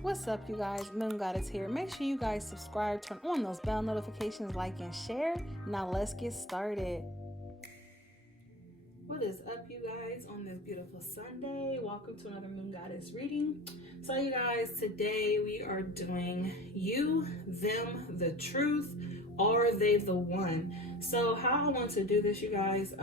What's up, you guys? Moongoddess here. Make sure you guys subscribe, turn on those bell notifications, like, and share. Now let's get started. What is up, you guys, on this beautiful Sunday? Welcome to another Moongoddess reading. So, you guys, today we are doing you, them, the truth. Are they the one? So how I want to do this, you guys,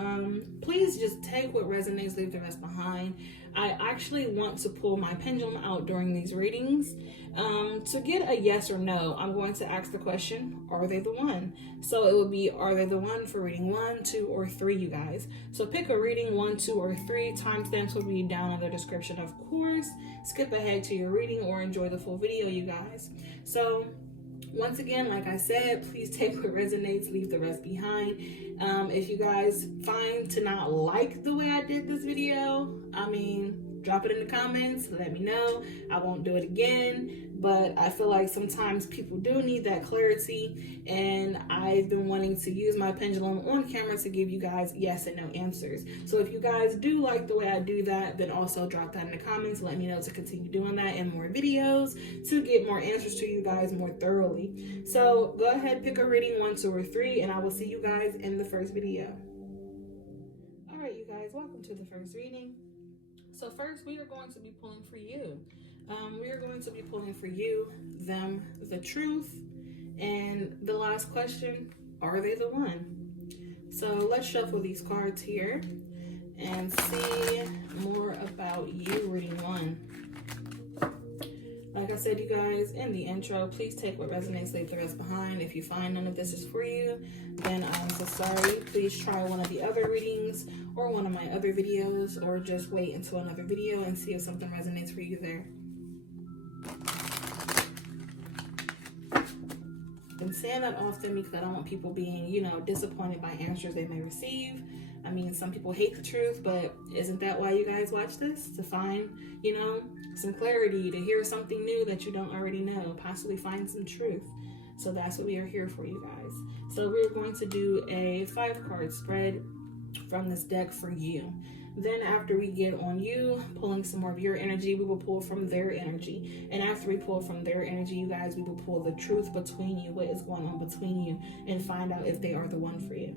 please just take what resonates, leave the rest behind. I actually want to pull my pendulum out during these readings. To get a yes or no, I'm going to ask the question, are they the one? So it would be, are they the one for reading 1, 2, or 3, you guys. So pick a reading 1, 2, or 3. Timestamps will be down in the description, of course. Skip ahead to your reading or enjoy the full video, you guys. So once again, like I said, please take what resonates, leave the rest behind. If you guys find to not like the way I did this video, drop it in the comments, let me know. I won't do it again, but I feel like sometimes people do need that clarity, and I've been wanting to use my pendulum on camera to give you guys yes and no answers. So if you guys do like the way I do that, then also drop that in the comments. Let me know to continue doing that in more videos to get more answers to you guys more thoroughly. So go ahead, pick a reading 1, 2, or 3, and I will see you guys in the first video. All right, you guys, welcome to the first reading. So first, we are going to be pulling for you. We are going to be pulling for you, them, the truth, and the last question, are they the one? So let's shuffle these cards here and see more about you, reading 1. Like I said, you guys, in the intro, please take what resonates, leave the rest behind. If you find none of this is for you, then I'm so sorry. Please try one of the other readings or one of my other videos, or just wait until another video and see if something resonates for you there. I've been saying that often because I don't want people being, disappointed by answers they may receive. Some people hate the truth, but isn't that why you guys watch this? To find, some clarity, to hear something new that you don't already know, possibly find some truth. So that's what we are here for, you guys. So we're going to do a 5-card spread from this deck for you. Then after we get on you, pulling some more of your energy, we will pull from their energy. And after we pull from their energy, you guys, we will pull the truth between you, what is going on between you, and find out if they are the one for you.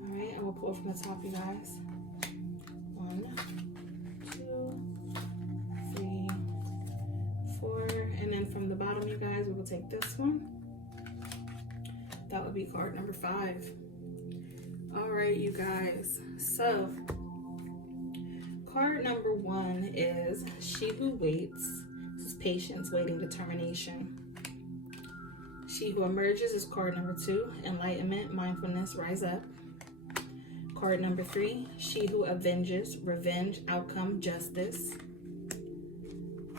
All right, I will pull from the top, you guys. 1, 2, 3, 4, and then from the bottom, you guys, we will take this one. That would be card number 5. All right, you guys. So, card number 1 is She Who Waits. This is patience, waiting, determination. She Who Emerges is card number 2, enlightenment, mindfulness, rise up. Card number 3, She Who Avenges, revenge, outcome, justice.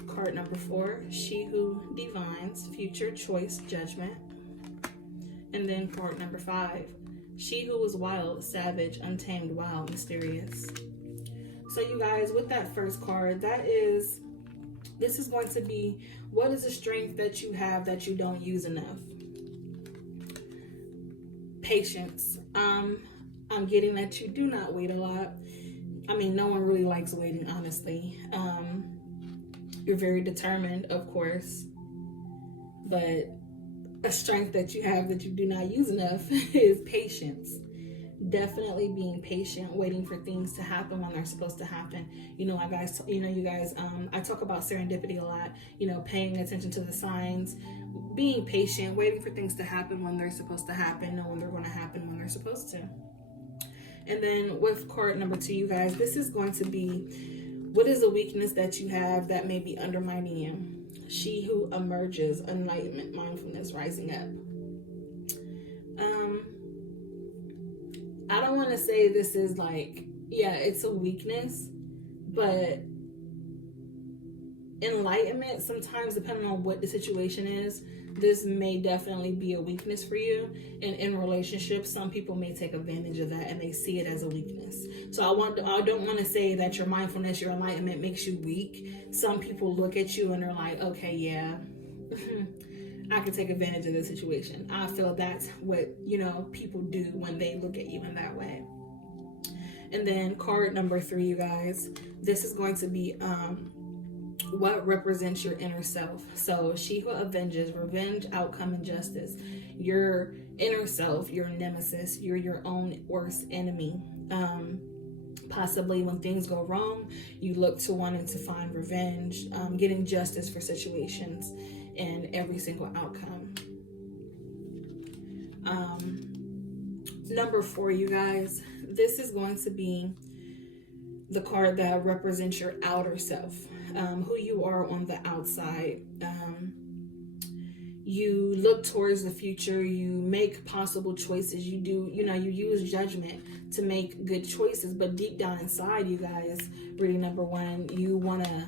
Card number 4, She Who Divines, future, choice, judgment. And then card number 5, She Who Was Wild, savage, untamed, wild, mysterious. So you guys, with that first card, this is going to be, what is the strength that you have that you don't use enough? Patience. I'm getting that you do not wait a lot. No one really likes waiting, honestly. You're very determined, of course, but a strength that you have that you do not use enough is patience. Definitely being patient, waiting for things to happen when they're supposed to happen. You guys, I talk about serendipity a lot, paying attention to the signs, being patient, waiting for things to happen when they're supposed to happen, and when they're going to happen when they're supposed to. And then with card number 2, you guys, this is going to be, what is a weakness that you have that may be undermining you? She Who Emerges, enlightenment, mindfulness, rising up. I don't want to say this is like, it's a weakness, but enlightenment, sometimes depending on what the situation is, this may definitely be a weakness for you. And in relationships, some people may take advantage of that and they see it as a weakness. So I don't want to say that your mindfulness, your enlightenment makes you weak. Some people look at you and they're like, okay, yeah, I can take advantage of this situation. I feel that's what, people do when they look at you in that way. And then card number 3, you guys, this is going to be what represents your inner self. So she who avenges, revenge, outcome, and justice. Your inner self, your nemesis, you're your own worst enemy. Possibly when things go wrong, you look to wanting to find revenge, getting justice for situations and every single outcome. Number 4, you guys, this is going to be the card that represents your outer self, who you are on the outside. You look towards the future, you make possible choices, you use judgment to make good choices, but deep down inside, you guys, reading number 1, you want to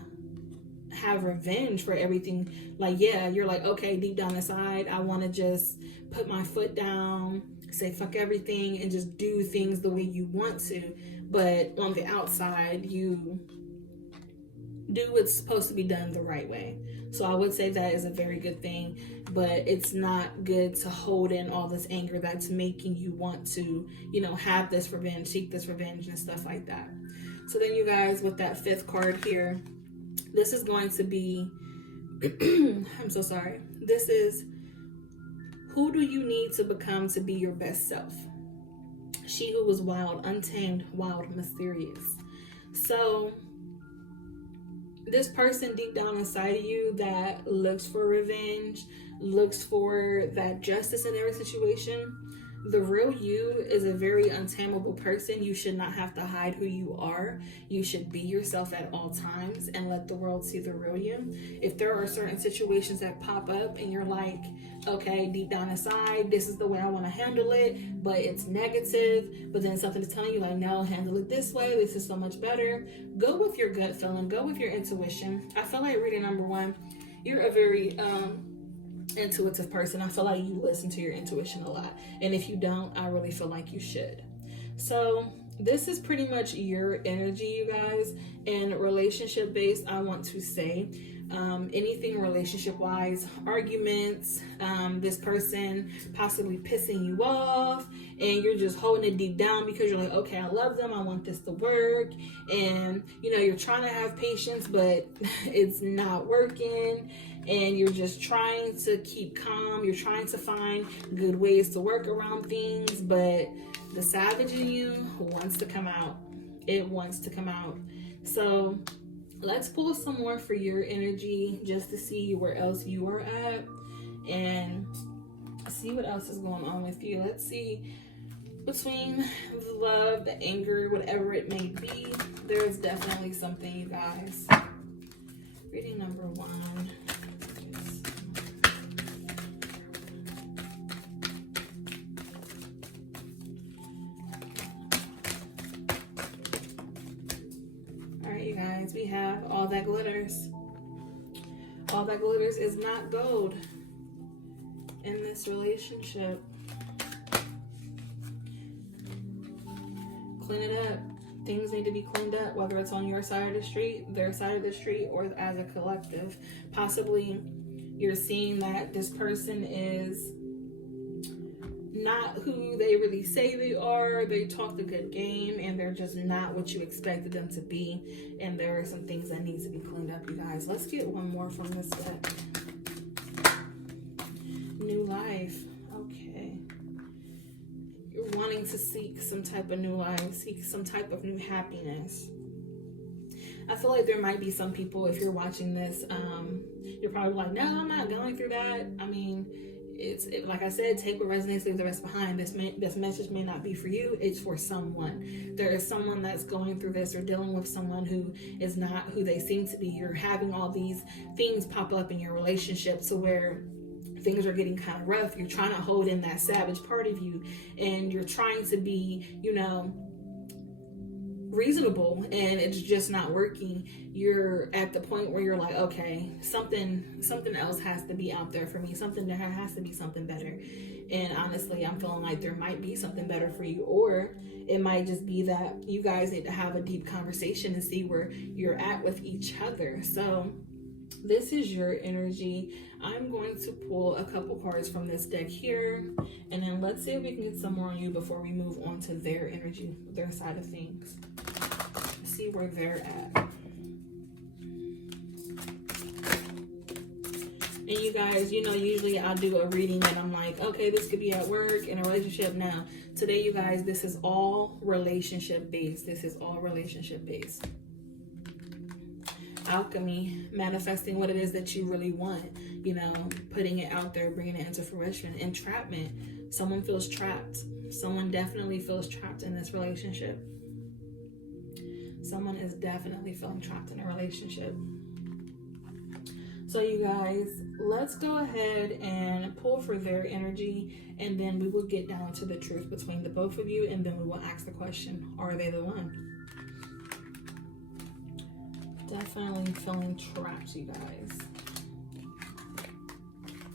have revenge for everything. Like, yeah, you're like, okay, deep down inside, I want to just put my foot down, say fuck everything, and just do things the way you want to. But on the outside, you do what's supposed to be done the right way. So I would say that is a very good thing, but it's not good to hold in all this anger that's making you want to, have this revenge, seek this revenge and stuff like that. So then you guys, with that 5th card here, this is going to be, I'm so sorry. This is, who do you need to become to be your best self? She who was wild, untamed, wild, mysterious. So this person deep down inside of you that looks for revenge, looks for that justice in every situation, the real you is a very untamable person. You should not have to hide who you are. You should be yourself at all times and let the world see the real you. If there are certain situations that pop up and you're like, okay, deep down inside, this is the way I want to handle it, but it's negative, but then something is telling you like, no, handle it this way, this is so much better. Go with your gut feeling, go with your intuition. I feel like reading number 1, you're a very intuitive person. I feel like you listen to your intuition a lot, and if you don't, I really feel like you should. So this is pretty much your energy, you guys. And relationship based, I want to say anything relationship wise, arguments, this person possibly pissing you off and you're just holding it deep down because you're like, okay, I love them, I want this to work, and you're trying to have patience but it's not working, and you're just trying to keep calm, you're trying to find good ways to work around things, but the savage in you wants to come out. It wants to come out. So let's pull some more for your energy just to see where else you are at and see what else is going on with you. Let's see, between the love, the anger, whatever it may be, there's definitely something, you guys. Reading number 1. You guys, we have all that glitters. All that glitters is not gold in this relationship. Clean it up. Things need to be cleaned up, whether it's on your side of the street, their side of the street, or as a collective. Possibly you're seeing that this person is not who they really say they are. They talk a good game and they're just not what you expected them to be, and there are some things that need to be cleaned up, you guys. Let's get one more from this deck. New life. Okay, you're wanting to seek some type of new life, seek some type of new happiness. I feel like there might be some people, if you're watching this, you're probably like, no, I'm not going through that. I mean, it's like I said, take what resonates, leave the rest behind. This message may not be for you. It's for someone. There is someone that's going through this or dealing with someone who is not who they seem to be. You're having all these things pop up in your relationship to where things are getting kind of rough. You're trying to hold in that savage part of you, and you're trying to be, reasonable, and it's just not working. You're at the point where you're like, okay, something else has to be out there for me. There has to be something better. And honestly, I'm feeling like there might be something better for you, or it might just be that you guys need to have a deep conversation and see where you're at with each other. So This is your energy. I'm going to pull a couple cards from this deck here, and then let's see if we can get some more on you before we move on to their energy, their side of things. See where they're at. And you guys, you know, usually I'll do a reading and I'm like, okay, this could be at work, in a relationship. Now, today, you guys, this is all relationship based. This is all relationship based. Alchemy, manifesting what it is that you really want, you know, putting it out there, bringing it into fruition. Entrapment, someone feels trapped. Someone definitely feels trapped in this relationship. Someone is definitely feeling trapped in a relationship. So you guys, let's go ahead and pull for their energy, and then we will get down to the truth between the both of you, and then we will ask the question, are they the one? Definitely feeling trapped, you guys.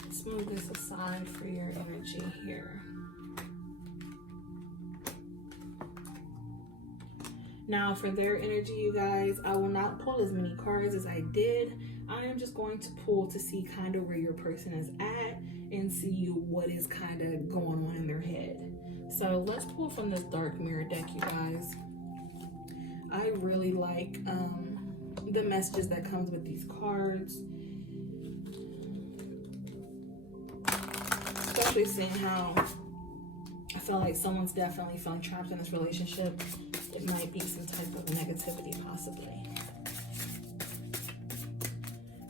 Let's move this aside for your energy here. Now for their energy, you guys, I will not pull as many cards as I did. I am just going to pull to see kind of where your person is at and see what is kind of going on in their head. So let's pull from this dark mirror deck, you guys. I really like the messages that comes with these cards. Especially seeing how I feel like someone's definitely feeling trapped in this relationship. It might be some type of negativity, possibly.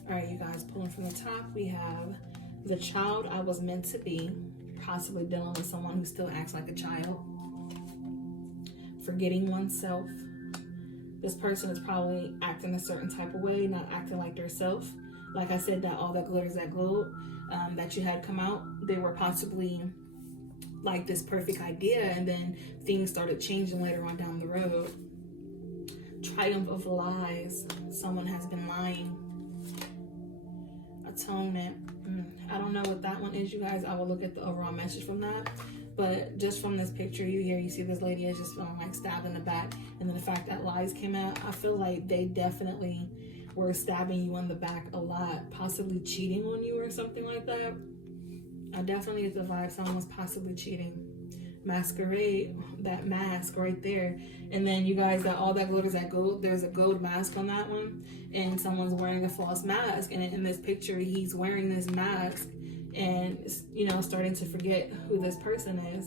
All right, you guys, pulling from the top, we have the child I was meant to be, possibly dealing with someone who still acts like a child. Forgetting oneself. This person is probably acting a certain type of way, not acting like their self. Like I said, that all that glitters that gold that you had come out, they were possibly like this perfect idea, and then things started changing later on down the road. Triumph of lies. Someone has been lying. Atonement. I don't know what that one is, you guys. I will look at the overall message from that. But just from this picture you see this lady is just feeling like stabbed in the back. And then the fact that lies came out, I feel like they definitely were stabbing you in the back a lot. Possibly cheating on you or something like that. I definitely get the vibe someone was possibly cheating. Masquerade, that mask right there. And then you guys, that all that glitters that gold, there's a gold mask on that one, and someone's wearing a false mask. And in this picture, he's wearing this mask and, you know, starting to forget who this person is,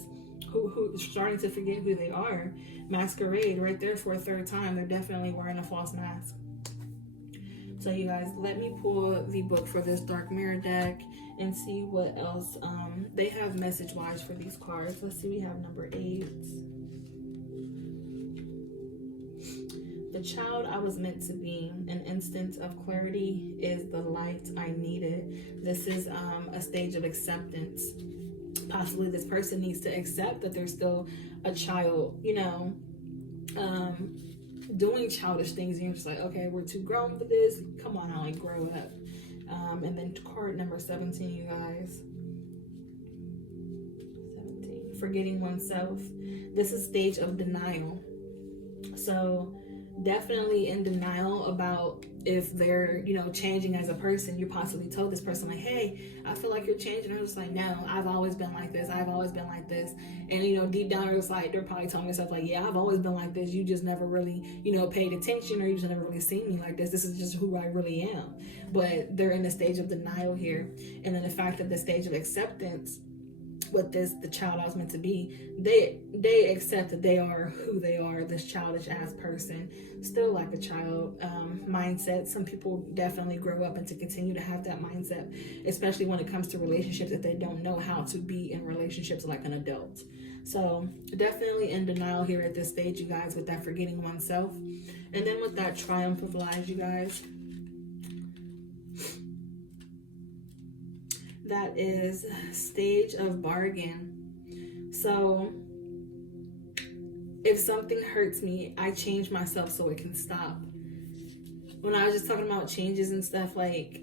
who starting to forget who they are. Masquerade right there for a third time. They're definitely wearing a false mask. So you guys, let me pull the book for this dark mirror deck and see what else they have message wise for these cards. Let's see, we have number 8. The child I was meant to be. An instant of clarity is the light I needed. This is a stage of acceptance. Possibly this person needs to accept that they're still a child, you know, doing childish things, and you're just like, okay, we're too grown for this. Come on, Allie, grow up. And then card number 17, you guys. 17. Forgetting oneself. This is stage of denial. So definitely in denial about if they're, you know, changing as a person. You possibly told this person like, hey, I feel like you're changing. And I was like, no, I've always been like this. I've always been like this. And, you know, deep down it was like, they're probably telling themselves like, yeah, I've always been like this. You just never really, you know, paid attention, or you just never really seen me like this. This is just who I really am. But they're in the stage of denial here. And then the fact that the stage of acceptance with this, the child I was meant to be, they accept that they are who they are, this childish ass person, still like a child mindset. Some people definitely grow up and to continue to have that mindset, especially when it comes to relationships, that they don't know how to be in relationships like an adult. So definitely in denial here at this stage, you guys, with that forgetting oneself. And then with that triumph of lies, you guys, that is stage of bargain. So if something hurts me, I change myself so it can stop. When I was just talking about changes and stuff, like,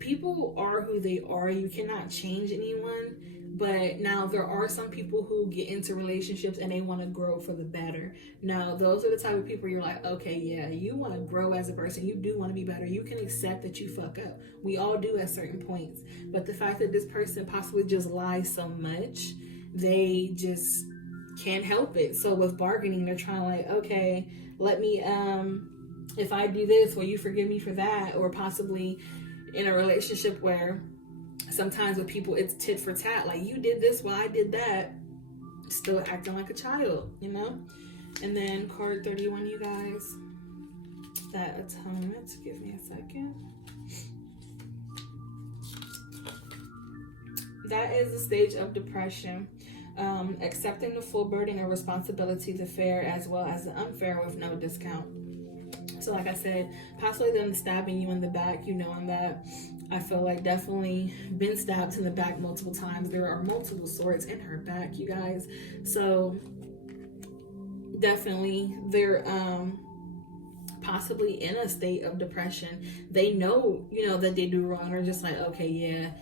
people are who they are. You cannot change anyone, But now there are some people who get into relationships and they want to grow for the better. Now, those are the type of people you're like, okay, yeah, you want to grow as a person. You do want to be better. You can accept that you fuck up. We all do at certain points. But the fact that this person possibly just lies so much, they just can't help it. So with bargaining, they're trying to like, okay, let me, if I do this, will you forgive me for that? Or possibly in a relationship where sometimes with people it's tit for tat, like you did this, well I did that, still acting like a child, you know. And then card 31, you guys, that atonement. Give me a second. That is the stage of depression, accepting the full burden and responsibility, the fair as well as the unfair with no discount. So like I said, possibly them stabbing you in the back, you knowing that. I feel like definitely been stabbed in the back multiple times. There are multiple swords in her back, you guys. So definitely they're possibly in a state of depression. They know, you know, that they do wrong. They're just like, okay, yeah,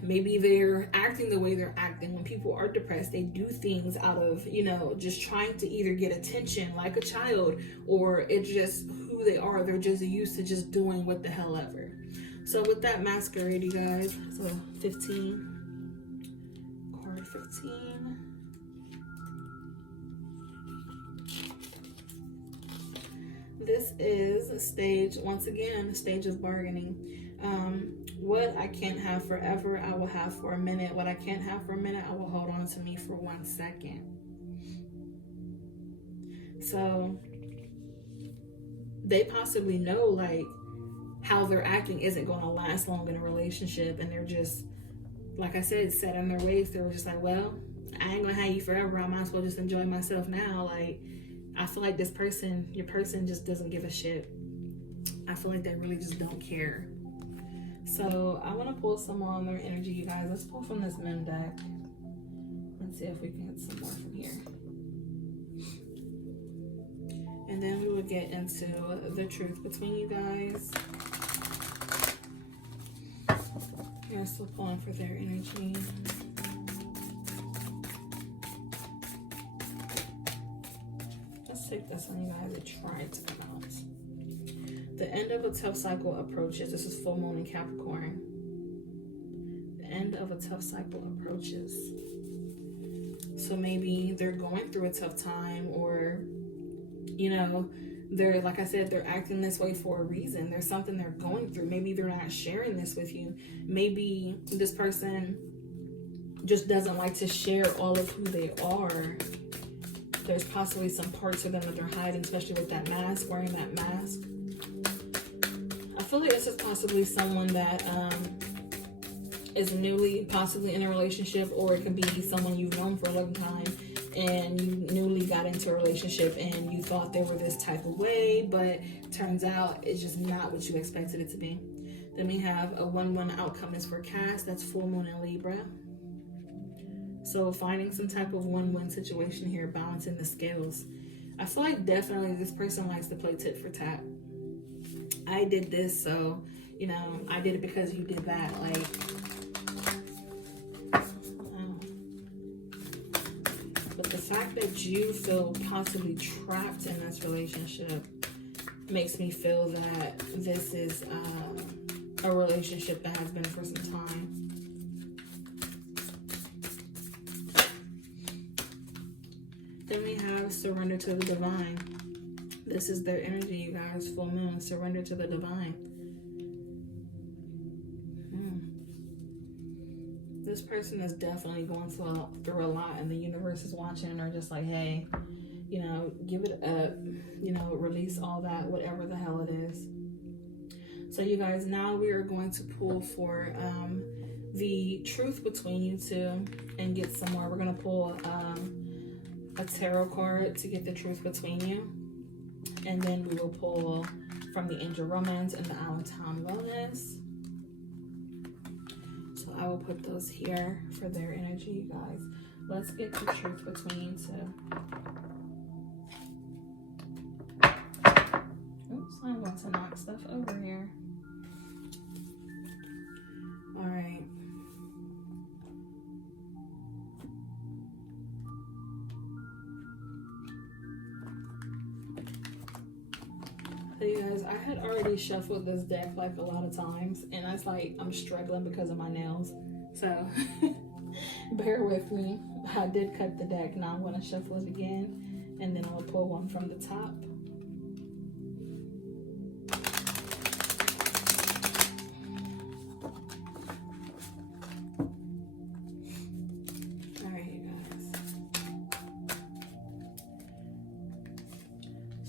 maybe they're acting the way they're acting. When people are depressed, they do things out of, you know, just trying to either get attention like a child, or it's just who they are. They're just used to just doing what the hell ever. So with that masquerade, you guys, so 15, card 15. This is a stage, once again, a stage of bargaining. What I can't have forever, I will have for a minute. What I can't have for a minute, I will hold on to me for 1 second. So they possibly know, like, how they're acting isn't going to last long in a relationship, and they're just, like I said, set in their ways. They were just like, well, I ain't gonna have you forever. I might as well just enjoy myself now. Like, I feel like this person, your person, just doesn't give a shit. I feel like they really just don't care. So I want to pull some more on their energy, you guys. Let's pull from this moon deck. Let's see if we can get some more from here. And then we will get into the truth between you guys. You're still pulling for their energy. Let's take this one, you guys. It tried to come out. The end of a tough cycle approaches. This is full moon in Capricorn. The end of a tough cycle approaches. So maybe they're going through a tough time, or, you know, they're, like I said, they're acting this way for a reason. There's something they're going through. Maybe they're not sharing this with you. Maybe this person just doesn't like to share all of who they are. There's possibly some parts of them that they're hiding, especially with that mask, wearing that mask. I feel like this is possibly someone that is newly possibly in a relationship, or it could be someone you've known for a long time and you newly got into a relationship and you thought they were this type of way, but turns out it's just not what you expected it to be. Then we have a 1-1 outcome is for cast. That's full moon in Libra. So finding some type of win-win situation here, balancing the scales. I feel like definitely this person likes to play tit for tat. I did this, so, you know, I did it because you did that. Like, but the fact that you feel possibly trapped in this relationship makes me feel that this is a relationship that has been for some time. Then we have surrender to the divine. This is their energy, you guys. Full moon, surrender to the divine. This person is definitely going through a lot, and the universe is watching and are just like, hey, you know, give it up, you know, release all that, whatever the hell it is. So you guys, now we are going to pull for the truth between you two and get somewhere. We're going to pull a tarot card to get the truth between you, and then we will pull from the Angel Romance and the Allentown Wellness. So I will put those here for their energy, you guys. Let's get the truth between you two. Oops, I'm going to knock stuff over here. All right. I had already shuffled this deck like a lot of times, and I was like, I'm struggling because of my nails. So bear with me. I did cut the deck. Now I'm going to shuffle it again, and then I'll pull one from the top.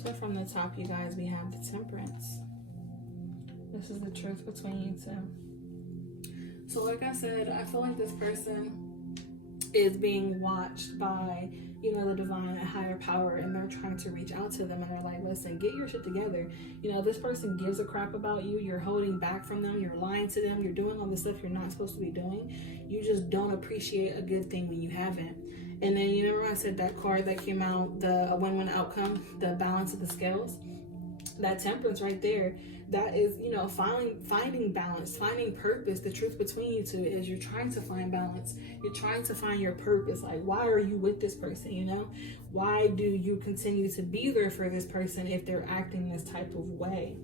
So from the top, you guys, we have the Temperance. This is the truth between you two. So like I said, I feel like this person is being watched by, you know, the divine higher power, and they're trying to reach out to them, and they're like, listen, get your shit together. You know, this person gives a crap about you. You're holding back from them. You're lying to them. You're doing all the stuff you're not supposed to be doing. You just don't appreciate a good thing when you haven't. And then, you remember I said that card that came out, the win-win outcome, the balance of the scales? That Temperance right there, that is, you know, finding balance, finding purpose. The truth between you two is you're trying to find balance. You're trying to find your purpose. Like, why are you with this person, you know? Why do you continue to be there for this person if they're acting this type of way?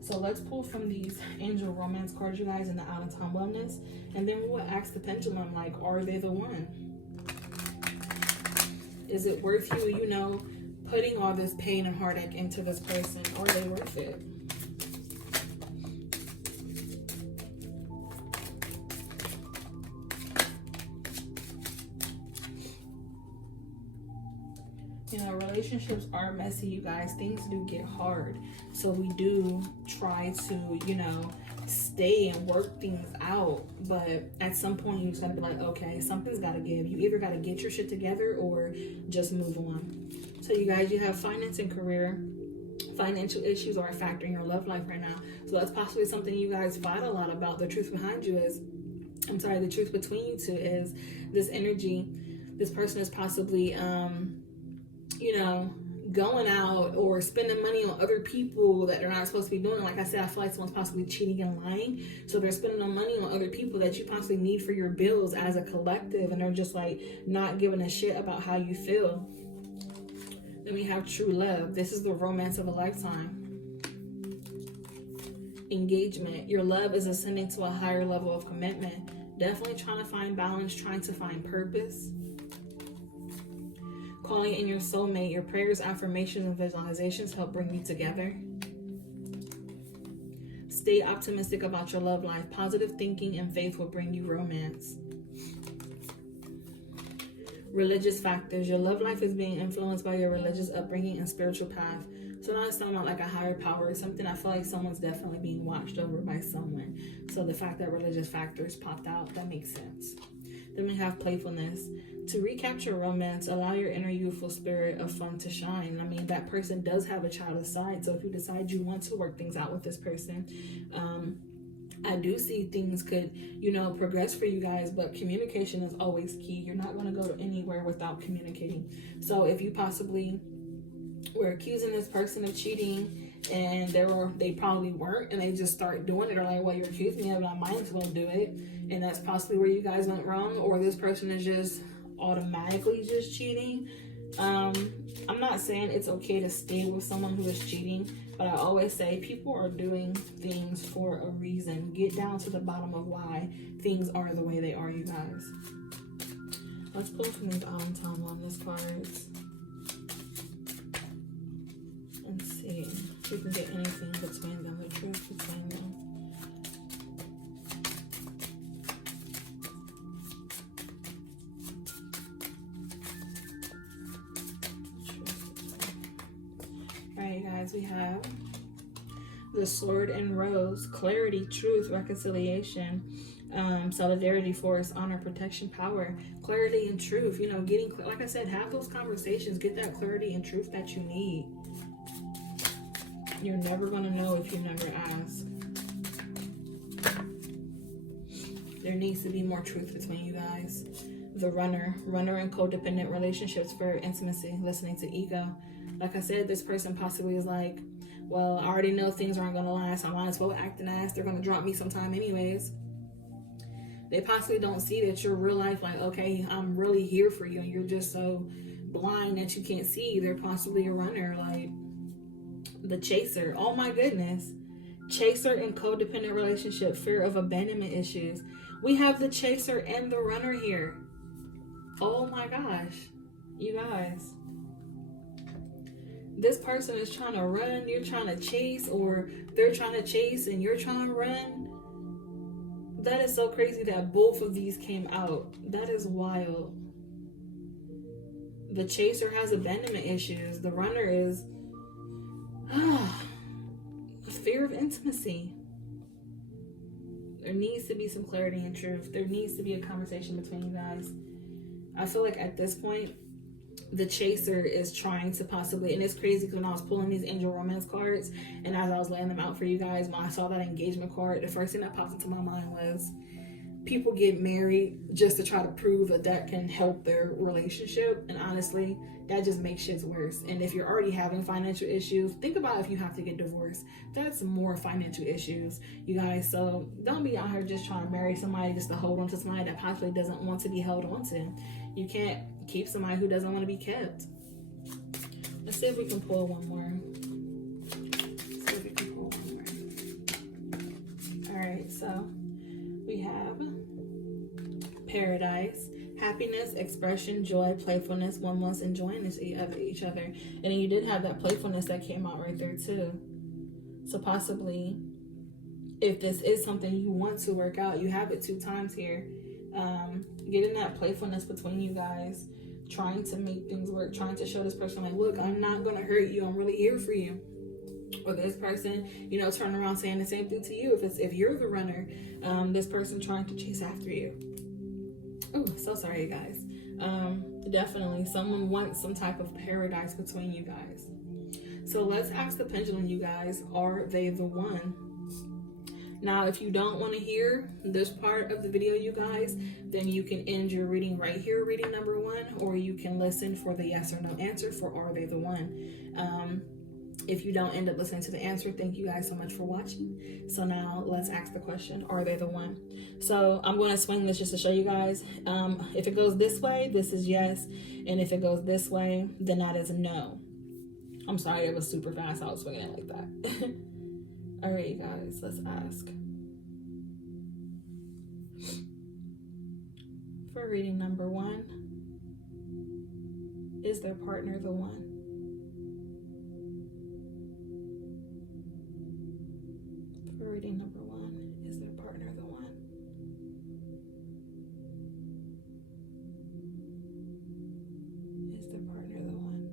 So let's pull from these angel romance cards, you guys, in the out of time wellness. And then we'll ask the pendulum, like, are they the one? Is it worth you, you know, putting all this pain and heartache into this person? Are they worth it? You know, relationships are messy, you guys. Things do get hard. So we do try to, you know, stay and work things out. But at some point, you just gotta be like, okay, something's gotta give. You either gotta get your shit together or just move on. So you guys, you have finance and career. Financial issues are a factor in your love life right now. So that's possibly something you guys fight a lot about. The truth behind you is, the truth between you two is this energy. This person is possibly, you know, going out or spending money on other people that they're not supposed to be doing. Like I said, I feel like someone's possibly cheating and lying. So they're spending money on other people that you possibly need for your bills as a collective. And they're just like not giving a shit about how you feel. Then we have true love. This is the romance of a lifetime. Engagement. Your love is ascending to a higher level of commitment. Definitely trying to find balance, trying to find purpose. Calling in your soulmate. Your prayers, affirmations, and visualizations help bring you together. Stay optimistic about your love life. Positive thinking and faith will bring you romance. Religious factors. Your love life is being influenced by your religious upbringing and spiritual path. So now it's talking about like a higher power or something. I feel like someone's definitely being watched over by someone. So the fact that religious factors popped out, that makes sense. Then we have playfulness. To recapture romance, allow your inner youthful spirit of fun to shine. I mean, that person does have a childish side. So if you decide you want to work things out with this person, I do see things could, you know, progress for you guys, but communication is always key. You're not going to go anywhere without communicating. So if you possibly were accusing this person of cheating and they probably weren't, and they just start doing it, or like, well, you're accusing me of it, I might as well do it. And that's possibly where you guys went wrong, or this person is just automatically just cheating. I'm not saying it's okay to stay with someone who is cheating, but I always say people are doing things for a reason. Get down to the bottom of why things are the way they are, you guys. Let's pull from these on-time wellness cards and see if we can get anything between them, the truth between them. We have the Sword and Rose. Clarity, truth, reconciliation, solidarity, force, honor, protection, power. Clarity and truth, you know, getting, like I said, have those conversations. Get that clarity and truth that you need. You're never going to know if you never ask. There needs to be more truth between you guys. The runner and codependent relationships for intimacy, listening to ego. Like I said, this person possibly is like, well, I already know things aren't going to last. I might as well act an ass. They're going to drop me sometime anyways. They possibly don't see that you're real life, like, okay, I'm really here for you. And you're just so blind that you can't see. They're possibly a runner. Like, The chaser. Oh my goodness. Chaser and codependent relationship, fear of abandonment issues. We have the chaser and the runner here. Oh my gosh. You guys. This person is trying to run, you're trying to chase, or they're trying to chase and you're trying to run. That is so crazy that both of these came out. That is wild. The chaser has abandonment issues. The runner is fear of intimacy. There needs to be some clarity and truth. There needs to be a conversation between you guys. I feel like at this point, the chaser is trying to possibly, and it's crazy because when I was pulling these angel romance cards and as I was laying them out for you guys, when I saw that engagement card, the first thing that popped into my mind was people get married just to try to prove that can help their relationship. And honestly, that just makes shit worse. And if you're already having financial issues, think about if you have to get divorced. That's more financial issues, you guys. So don't be out here just trying to marry somebody just to hold on to somebody that possibly doesn't want to be held on to. You can't keep somebody who doesn't want to be kept. Let's see if we can pull one more. All right, so we have paradise, happiness, expression, joy, playfulness, oneness, enjoying each other. And then you did have that playfulness that came out right there too. So possibly, if this is something you want to work out, you have it 2 times here. Getting that playfulness between you guys, trying to make things work, trying to show this person like, look, I'm not gonna hurt you, I'm really here for you. Or this person, you know, turn around saying the same thing to you. If you're the runner, this person trying to chase after you. Oh, so sorry, you guys. Definitely someone wants some type of paradise between you guys. So let's ask the pendulum, you guys, are they the one? Now, if you don't want to hear this part of the video, you guys, then you can end your reading right here, reading number 1, or you can listen for the yes or no answer for are they the one. If you don't end up listening to the answer, thank you guys so much for watching. So now let's ask the question, are they the one? So I'm going to swing this just to show you guys. If it goes this way, this is yes. And if it goes this way, then that is no. I'm sorry, it was super fast. I was swinging it like that. All right, you guys, let's ask. For reading number 1, is their partner the one? For reading number 1, is their partner the one? Is their partner the one?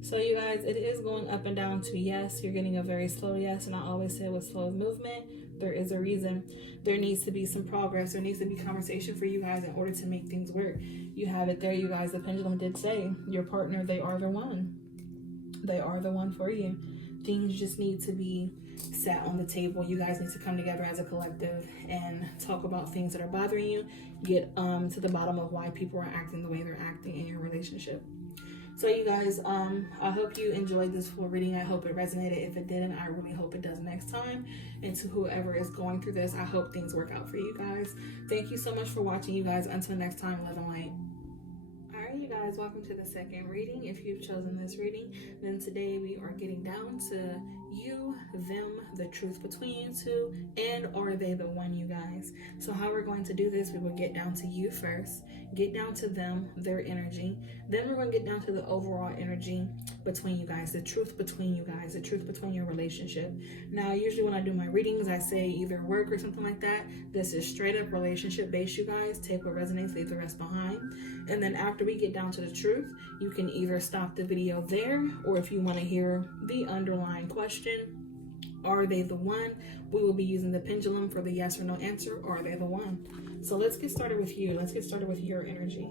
So you guys, it is going up and down to yes. You're getting a very slow yes, and I always say with slow movement, there is a reason. There needs to be some progress. There needs to be conversation for you guys in order to make things work. You have it there, you guys. The pendulum did say your partner, they are the one. They are the one for you. Things just need to be set on the table. You guys need to come together as a collective and talk about things that are bothering you. Get to the bottom of why people are acting the way they're acting in your relationship. So you guys, I hope you enjoyed this full reading. I hope it resonated. If it didn't, I really hope it does next time. And to whoever is going through this, I hope things work out for you guys. Thank you so much for watching, you guys. Until next time, love and light. Alright, you guys, welcome to the second reading. If you've chosen this reading, then today we are getting down to you, them, the truth between you two, and are they the one, you guys? So how we're going to do this, we will get down to you first, get down to them, their energy, then we're going to get down to the overall energy between you guys, the truth between you guys, the truth between your relationship. Now, usually when I do my readings, I say either work or something like that. This is straight up relationship based, you guys. Take what resonates, leave the rest behind. And then after we get down to the truth, you can either stop the video there, or if you want to hear the underlying question, are they the one? We will be using the pendulum for the yes or no answer. Are they the one? So let's get started with you. Let's get started with your energy.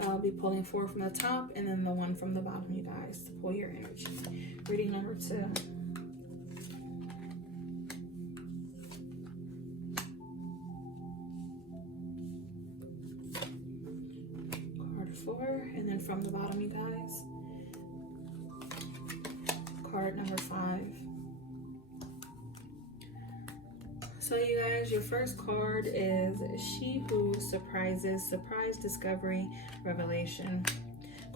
I'll be pulling 4 from the top and then the 1 from the bottom, you guys, to pull your energy. Reading number 2. 4. And then from the bottom, you guys, card number 5. So you guys, your first card is She Who Surprises, Surprise, Discovery, Revelation.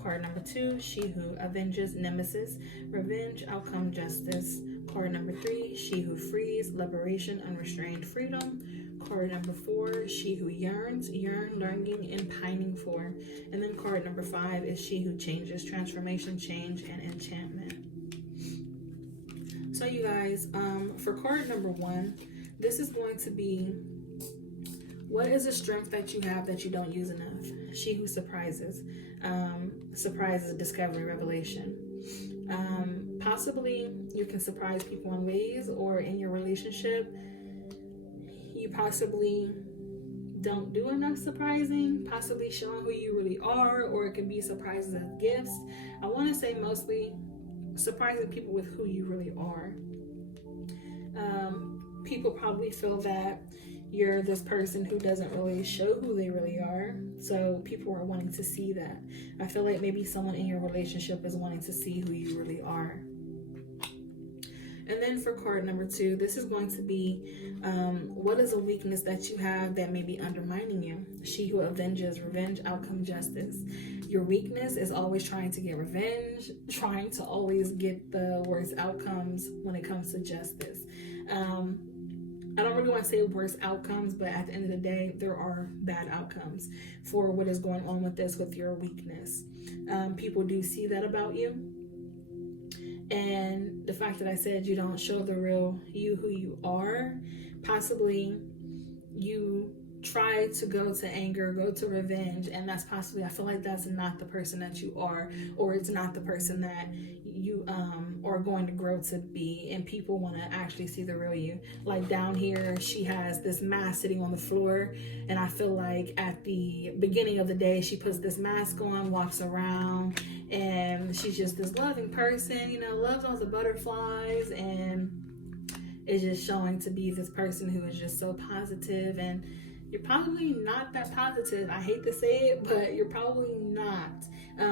Card number 2, She Who Avenges, Nemesis, Revenge, Outcome, Justice. Card number 3, She Who Frees, Liberation, Unrestrained, Freedom. Card number 4, She Who Yearns, Yearn, Longing, and Pining for. And then card number 5 is She Who Changes, Transformation, Change, and Enchantment. So you guys, for card number 1, this is going to be, what is a strength that you have that you don't use enough? She Who Surprises. Surprises, discovery, revelation. Possibly you can surprise people in ways, or in your relationship, you possibly don't do enough surprising, possibly showing who you really are, or it can be surprises as gifts. I want to say mostly surprising people with who you really are. People probably feel that you're this person who doesn't really show who they really are, so people are wanting to see that. I feel like maybe someone in your relationship is wanting to see who you really are. And then for card number 2, this is going to be, what is a weakness that you have that may be undermining you? She Who Avenges, Revenge, Outcome, Justice. Your weakness is always trying to get revenge, trying to always get the worst outcomes when it comes to justice. I don't really want to say worst outcomes, but at the end of the day, there are bad outcomes for what is going on with this, with your weakness. People do see that about you. And the fact that I said you don't show the real you, who you are, possibly you try to go to anger, go to revenge, and that's possibly, I feel like that's not the person that you are, or it's not the person that you are going to grow to be, and people want to actually see the real you. Like down here, she has this mask sitting on the floor, and I feel like at the beginning of the day, she puts this mask on, walks around, and she's just this loving person, you know, loves all the butterflies, and is just showing to be this person who is just so positive. And you're probably not that positive. I hate to say it, but you're probably not.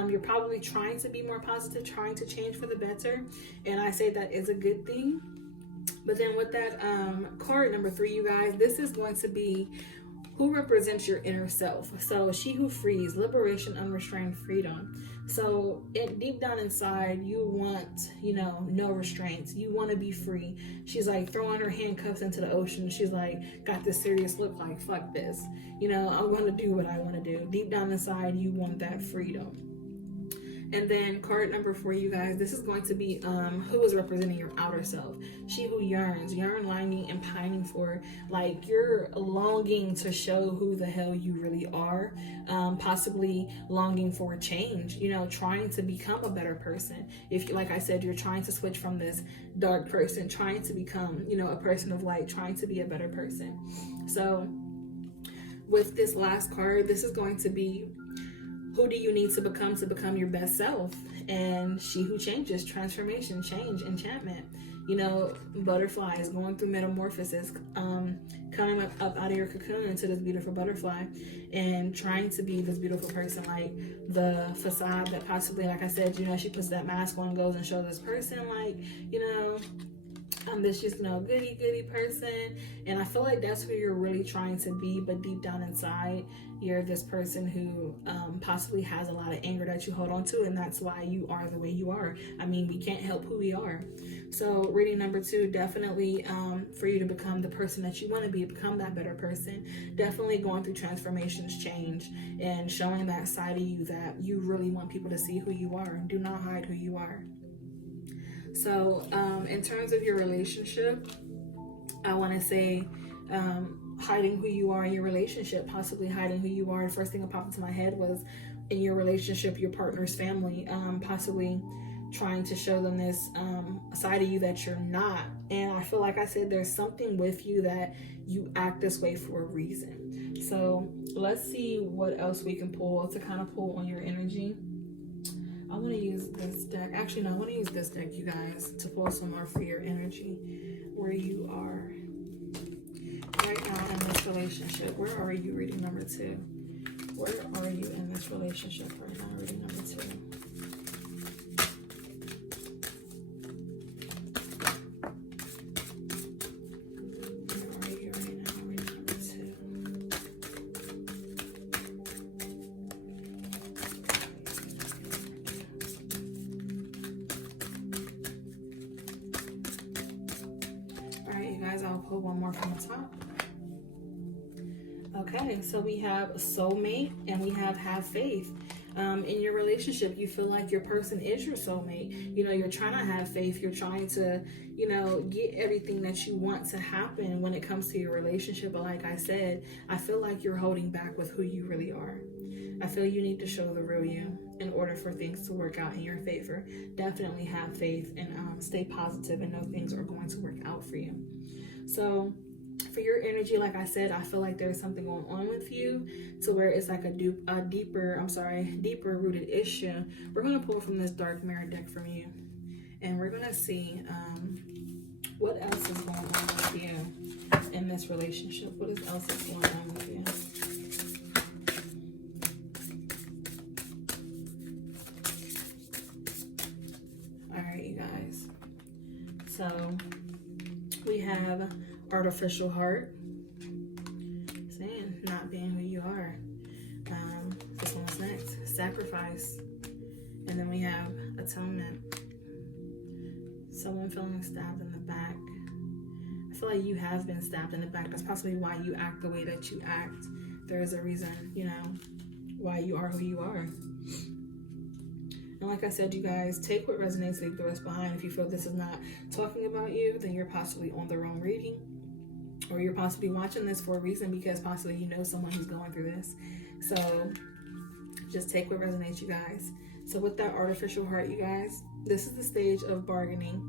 You're probably trying to be more positive, trying to change for the better. And I say that is a good thing. But then with that card number 3, you guys, this is going to be who represents your inner self. So She Who Frees, Liberation, Unrestrained, Freedom. So deep down inside, you want, you know, no restraints. You want to be free. She's like throwing her handcuffs into the ocean. She's like got this serious look like, fuck this. You know, I'm going to do what I want to do. Deep down inside, you want that freedom. And then card number 4, you guys, this is going to be who is representing your outer self. She Who Yearns, Yearn, Longing, and Pining for. Like you're longing to show who the hell you really are. Possibly longing for a change, you know, trying to become a better person. If, like I said, you're trying to switch from this dark person, trying to become, you know, a person of light, trying to be a better person. So with this last card, this is going to be, who do you need to become your best self? And She Who Changes, Transformation, Change, Enchantment. You know, butterflies going through metamorphosis, coming up out of your cocoon into this beautiful butterfly, and trying to be this beautiful person. Like the facade that possibly, like I said, you know, she puts that mask on, goes and shows this person, like, you know, this just, you know, goody person. And I feel like that's who you're really trying to be, but deep down inside, you're this person who possibly has a lot of anger that you hold on to, and that's why you are the way you are. I mean, we can't help who we are. So reading number 2, definitely for you to become the person that you want to be, become that better person. Definitely going through transformations, change, and showing that side of you that you really want people to see who you are. Do not hide who you are. So in terms of your relationship, I want to say hiding who you are in your relationship, possibly hiding who you are. The first thing that popped into my head was in your relationship, your partner's family, possibly trying to show them this side of you that you're not. And I feel like I said, there's something with you that you act this way for a reason. So let's see what else we can pull to kind of pull on your energy. I want to use this deck. Actually, no, I want to use this deck, you guys, to pull some more for your energy, where you are right now in this relationship. Where are you? Reading number 2. Where are you in this relationship right now? Reading number 2. I'll pull one more from the top. Okay, so we have soulmate and we have faith. In your relationship, you feel like your person is your soulmate. You know, you're trying to have faith. You're trying to, you know, get everything that you want to happen when it comes to your relationship. But like I said, I feel like you're holding back with who you really are. I feel you need to show the real you in order for things to work out in your favor. Definitely have faith and stay positive and know things are going to work out for you. So for your energy, like I said, I feel like there's something going on with you to where it's like a deeper rooted issue. We're going to pull from this dark mirror deck from you. And we're going to see what else is going on with you in this relationship. What else is going on with you? All right, you guys. So we have artificial heart, saying not being who you are. This one's next, sacrifice. And then we have atonement. Someone feeling stabbed in the back. I feel like you have been stabbed in the back. That's possibly why you act the way that you act. There is a reason, you know, why you are who you are. And like I said, you guys, take what resonates, leave the rest behind. If you feel this is not talking about you, then you're possibly on the wrong reading. Or you're possibly watching this for a reason because possibly you know someone who's going through this. So just take what resonates, you guys. So with that artificial heart, you guys, this is the stage of bargaining.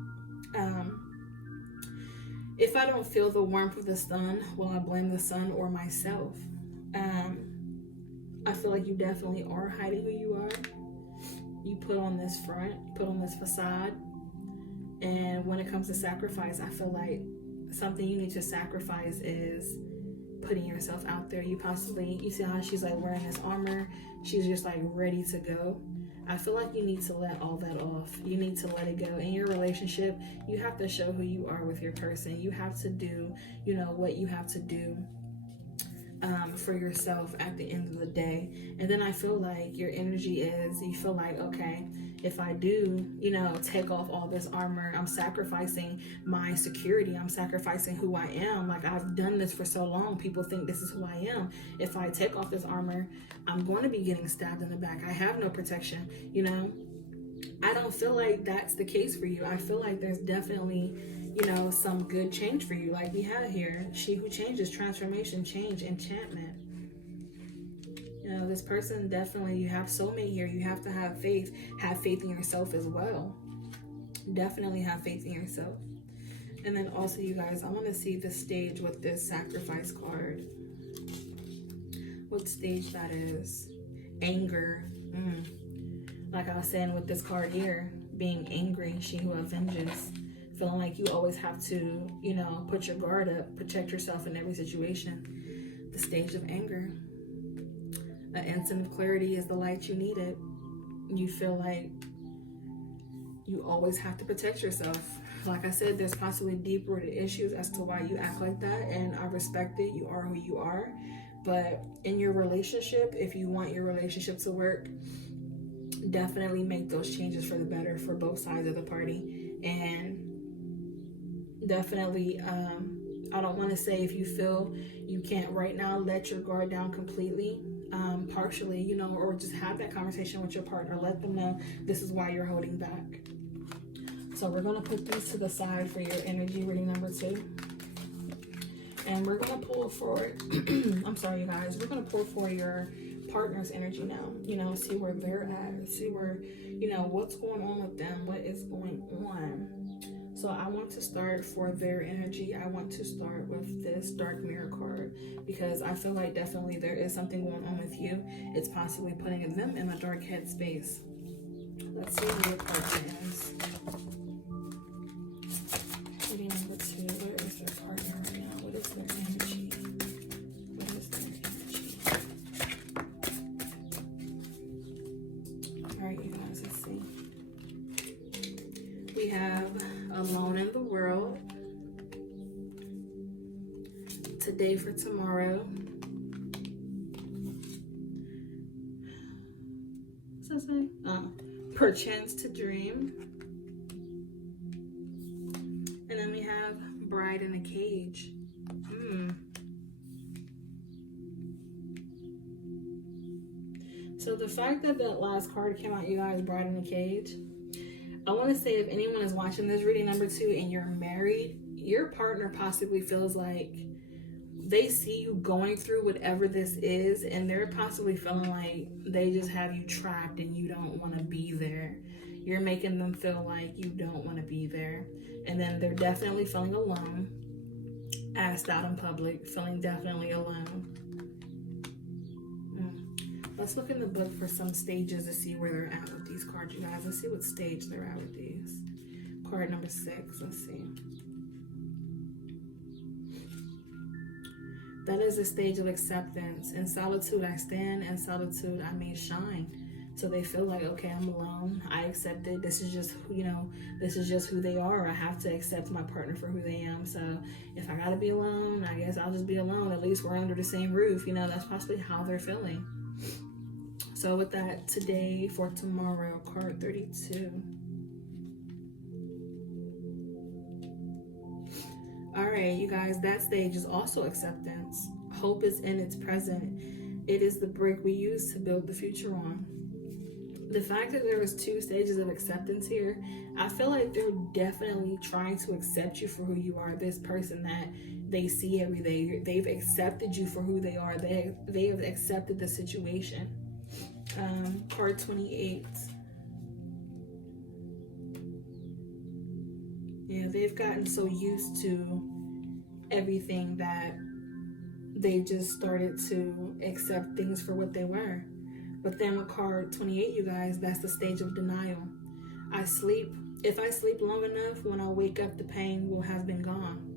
If I don't feel the warmth of the sun, will I blame the sun or myself? I feel like you definitely are hiding who you are. You put on this front, you put on this facade. And when it comes to sacrifice, I feel like something you need to sacrifice is putting yourself out there. You see how she's like wearing this armor? She's just like ready to go. I feel like you need to let all that off. You need to let it go. In your relationship, you have to show who you are with your person. You have to do, you know, what you have to do for yourself at the end of the day. And then I feel like your energy is, you feel like, okay, if I do, you know, take off all this armor, I'm sacrificing my security. I'm sacrificing who I am. Like, I've done this for so long. People think this is who I am. If I take off this armor, I'm going to be getting stabbed in the back. I have no protection, you know. I don't feel like that's the case for you. I feel like there's definitely, you know, some good change for you. Like we have here, she who changes, transformation, change, enchantment. You know, this person definitely, you have soulmate here. You have to have faith in yourself as well. Definitely have faith in yourself. And then also, you guys, I want to see the stage with this sacrifice card. What stage that is? Anger. Like I was saying with this card here, being angry, she who avenges. Feeling like you always have to, you know, put your guard up, protect yourself in every situation. The stage of anger. An instant of clarity is the light you needed. You feel like you always have to protect yourself. Like I said, there's possibly deep-rooted issues as to why you act like that, and I respect it. You are who you are. But in your relationship, if you want your relationship to work, definitely make those changes for the better for both sides of the party. And definitely, I don't want to say if you feel you can't right now, let your guard down completely. Partially, you know, or just have that conversation with your partner. Let them know this is why you're holding back. So we're going to put these to the side for your energy reading number 2. And we're going to pull for, I'm sorry, you guys. We're going to pull for your partner's energy now. You know, see where they're at. See where, you know, what's going on with them. What is going on. So I want to start for their energy. I want to start with this dark mirror card because I feel like definitely there is something going on with you. It's possibly putting them in a dark headspace. Let's see where your partner is. Reading number 2. Where is their partner right now? What is their energy? What is their energy? have alone in the world, today for tomorrow. What's that say? Perchance to dream. And then we have bride in a cage. So the fact that that last card came out, you guys, bride in a cage, I want to say if anyone is watching this reading number 2 and you're married, your partner possibly feels like they see you going through whatever this is, and they're possibly feeling like they just have you trapped and you don't want to be there. You're making them feel like you don't want to be there. And then they're definitely feeling alone, asked out in public, feeling definitely alone. Let's look in the book for some stages to see where they're at with these cards, you guys. Let's see what stage they're at with these. Card number 6, let's see. That is a stage of acceptance. In solitude I stand, in solitude I may shine. So they feel like, okay, I'm alone. I accept it. This is just, this is just who they are. I have to accept my partner for who they am. So if I gotta be alone, I guess I'll just be alone. At least we're under the same roof. That's possibly how they're feeling. So with that, today for tomorrow, card 32. All right, you guys, that stage is also acceptance. Hope is in its present. It is the brick we use to build the future on. The fact that there was 2 stages of acceptance here, I feel like they're definitely trying to accept you for who you are. This person that they see every day, they've accepted you for who they are. They have accepted the situation. Card 28. Yeah, they've gotten so used to everything that they just started to accept things for what they were. But then with card 28, you guys, that's the stage of denial. If I sleep long enough, when I wake up, the pain will have been gone.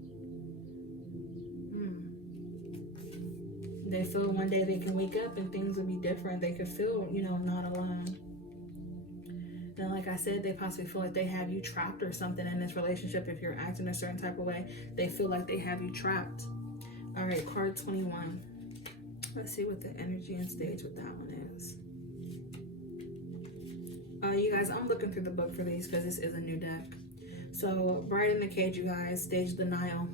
They feel one day they can wake up and things will be different. They could feel, not alone. Then, like I said, they possibly feel like they have you trapped or something in this relationship. If you're acting a certain type of way, they feel like they have you trapped. All right, card 21. Let's see what the energy and stage with that one is. You guys, I'm looking through the book for these because this is a new deck. So, bride in the cage, you guys, stage denial.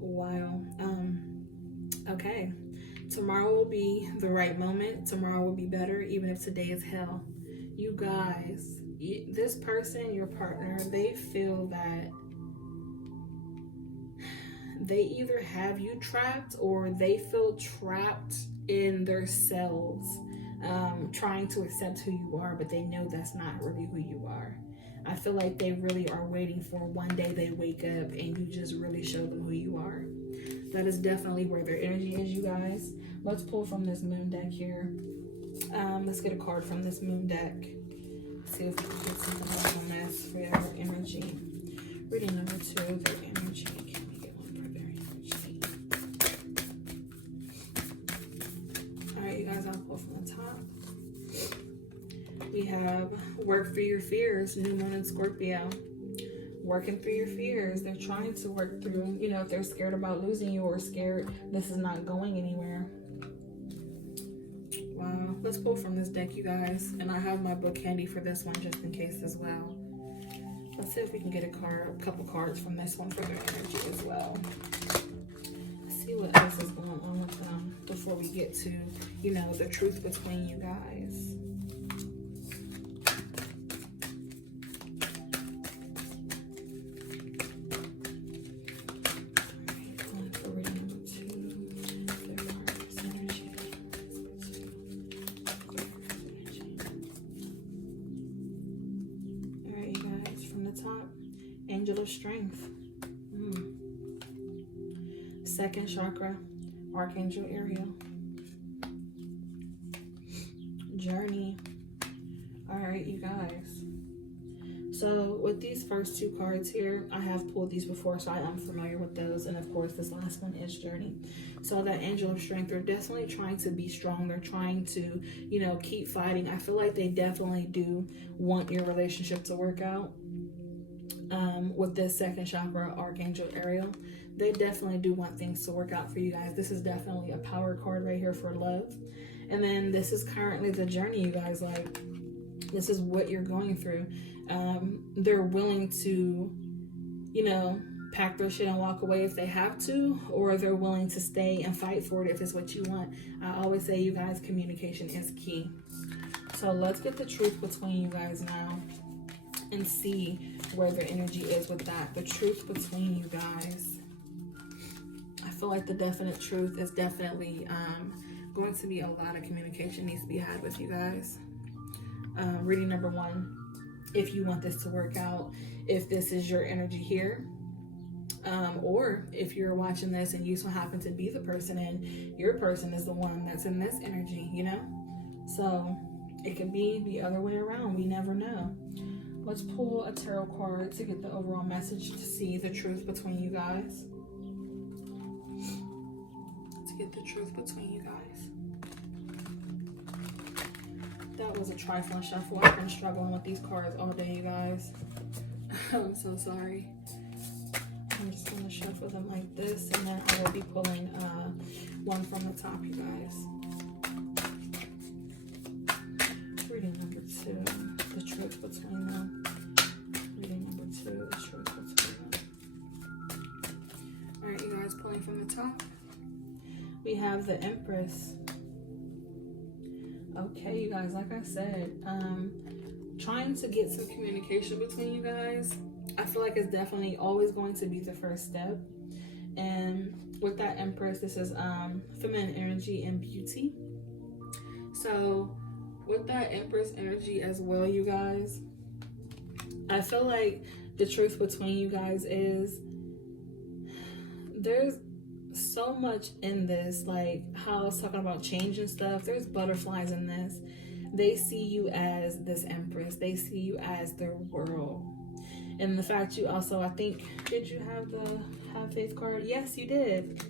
Wow. Okay. Tomorrow will be the right moment. Tomorrow will be better, even if today is hell. You guys, this person, your partner, they feel that they either have you trapped or they feel trapped in themselves, trying to accept who you are, but they know that's not really who you are. I feel like they really are waiting for one day they wake up and you just really show them who you are. That is definitely where their energy is, you guys. Let's pull from this moon deck here. Let's get a card from this moon deck. See if we can get something else on this for their energy. Reading number 2, their energy. Can we get one for their energy? Alright, you guys, I'll pull from the top. We have work through your fears, new moon in Scorpio. Working through your fears. They're trying to work through, if they're scared about losing you or scared this is not going anywhere. Wow. Let's pull from this deck, you guys. And I have my book handy for this one just in case as well. Let's see if we can get a couple cards from this one for their energy as well. Let's see what else is going on with them before we get to, the truth between you guys. Angel of strength. Second chakra, Archangel Ariel. Journey. All right, you guys. So with these first 2 cards here, I have pulled these before, so I am familiar with those. And of course, this last one is Journey. So that Angel of Strength, they're definitely trying to be strong. They're trying to, keep fighting. I feel like they definitely do want your relationship to work out. with this second chakra, Archangel Ariel, they definitely do want things to work out for you guys. This is definitely a power card right here for love. And then this is currently the journey, you guys. Like, this is what you're going through. They're willing to, you know, pack their shit and walk away if they have to, or they're willing to stay and fight for it if it's what you want. I always say, you guys, communication is key. So let's get the truth between you guys now and see where the energy is with that. The truth between you guys. I feel like the definite truth is definitely going to be a lot of communication needs to be had with you guys. Reading number 1, if you want this to work out, if this is your energy here, or if you're watching this and you so happen to be the person and your person is the one that's in this energy, you know? So it could be the other way around. We never know. Let's pull a tarot card to get the overall message, to see the truth between you guys. To get the truth between you guys. That was a trifling shuffle. I've been struggling with these cards all day, you guys. I'm so sorry. I'm just going to shuffle them like this, and then I will be pulling one from the top, you guys. Reading number 2, the truth between them. Reading number 2, the truth between them. Alright, you guys, pulling from the top. We have the Empress. Okay, you guys, like I said, trying to get some communication between you guys. I feel like it's definitely always going to be the first step. And with that Empress, this is feminine energy and beauty. So with that Empress energy as well, you guys, I feel like the truth between you guys is there's so much in this, like how I was talking about change and stuff. There's butterflies in this. They see you as this Empress. They see you as their world. And the fact you also, I think, did you have the Have Faith card? Yes, you did.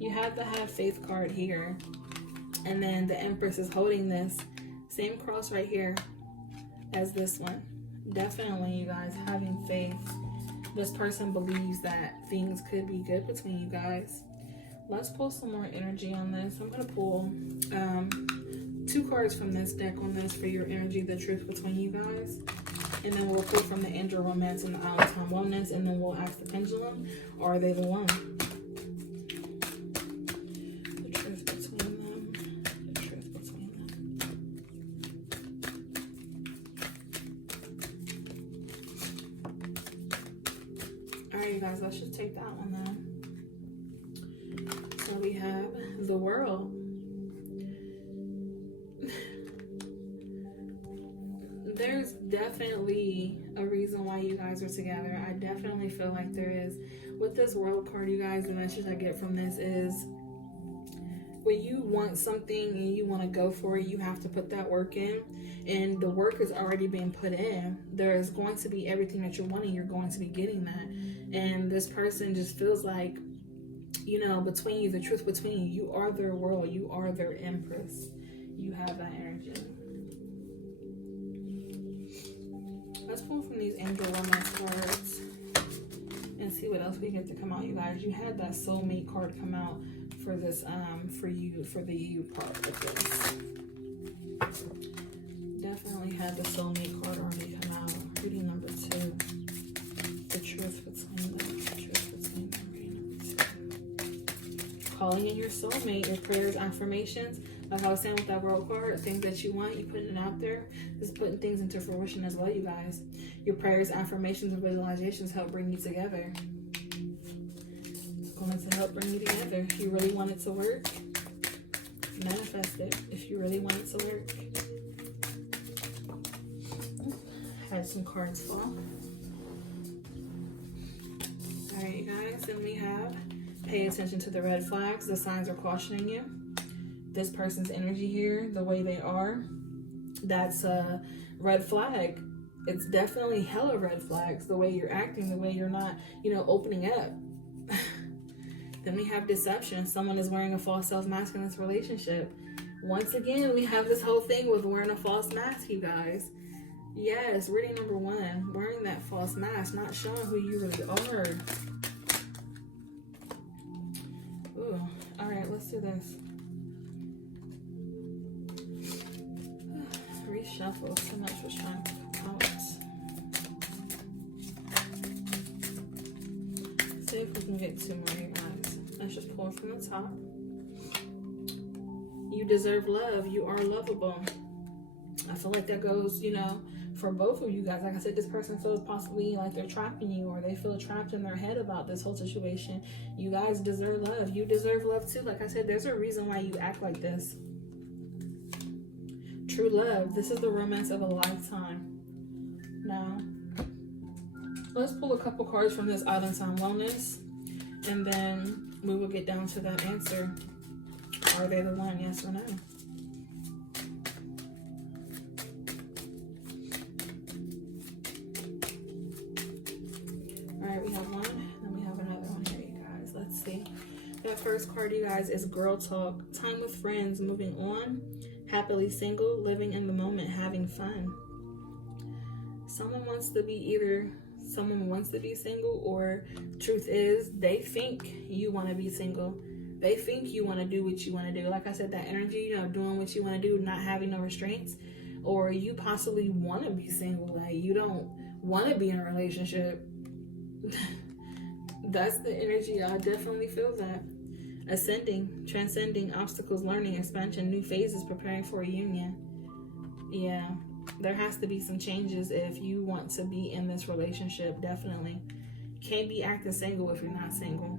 You had the Have Faith card here. And then the Empress is holding this same cross right here as this one. Definitely, you guys, having faith. This person believes that things could be good between you guys. Let's pull some more energy on this. I'm going to pull 2 cards from this deck on this for your energy, the truth between you guys. And then we'll pull from the Angel Romance and the Out of Time Wellness. And then we'll ask the Pendulum, are they the one? The truth between them. The truth between them. Alright, you guys, let's just take that one then. So we have the World. There's definitely a reason why you guys are together. I definitely feel like there is. With this World card, you guys, the message I get from this is when you want something and you want to go for it, you have to put that work in. And the work is already being put in. There's going to be everything that you're wanting. You're going to be getting that. And this person just feels like, you know, between you, the truth between you, you are their world. You are their Empress. You have that energy. Let's pull from these Angel Romance cards and see what else we get to come out, you guys. You had that Soulmate card come out for this, for you, for the you part of this. Definitely had the Soulmate card already come out. Reading number 2. The truth between them. The truth between them. Reading number 2. Calling in your soulmate, your prayers, affirmations. Like I was saying with that World card, things that you want, you putting it out there. Just putting things into fruition as well, you guys. Your prayers, affirmations, and visualizations help bring you together. It's going to help bring you together. If you really want it to work, manifest it. If you really want it to work. Had some cards fall. Alright, you guys. Then we have pay attention to the red flags. The signs are cautioning you. This person's energy here, the way they are, that's a red flag. It's definitely hella red flags. The way you're acting, the way you're not, you know, opening up. Then we have deception. Someone is wearing a false self-mask in this relationship. Once again, we have this whole thing with wearing a false mask, you guys. Yes, reading number 1. Wearing that false mask, not showing who you really are. Ooh. Alright, let's do this. Reshuffle. So much was trying to come out. See if we can get 2 more, you guys. Let's just pull from the top. You deserve love. You are lovable. I feel like that goes, you know, for both of you guys. Like I said, this person feels possibly like they're trapping you, or they feel trapped in their head about this whole situation. You guys deserve love. You deserve love too. Like I said, there's a reason why you act like this. True love. This is the romance of a lifetime. Now, let's pull a couple cards from this Island Sign Wellness, and then we will get down to that answer. Are they the one? Yes or no? Alright, we have one, and we have another one here, you guys. Let's see. That first card, you guys, is Girl Talk. Time with friends, moving on. Happily single, living in the moment, having fun. Someone wants to be single, or truth is, they think you want to be single. They think you want to do what you want to do. Like I said, that energy, you know, doing what you want to do, not having no restraints. Or you possibly want to be single. Like, you don't want to be in a relationship. That's the energy. I definitely feel that. Ascending, transcending, obstacles, learning, expansion, new phases, preparing for a union. Yeah, there has to be some changes if you want to be in this relationship, definitely. Can't be acting single if you're not single.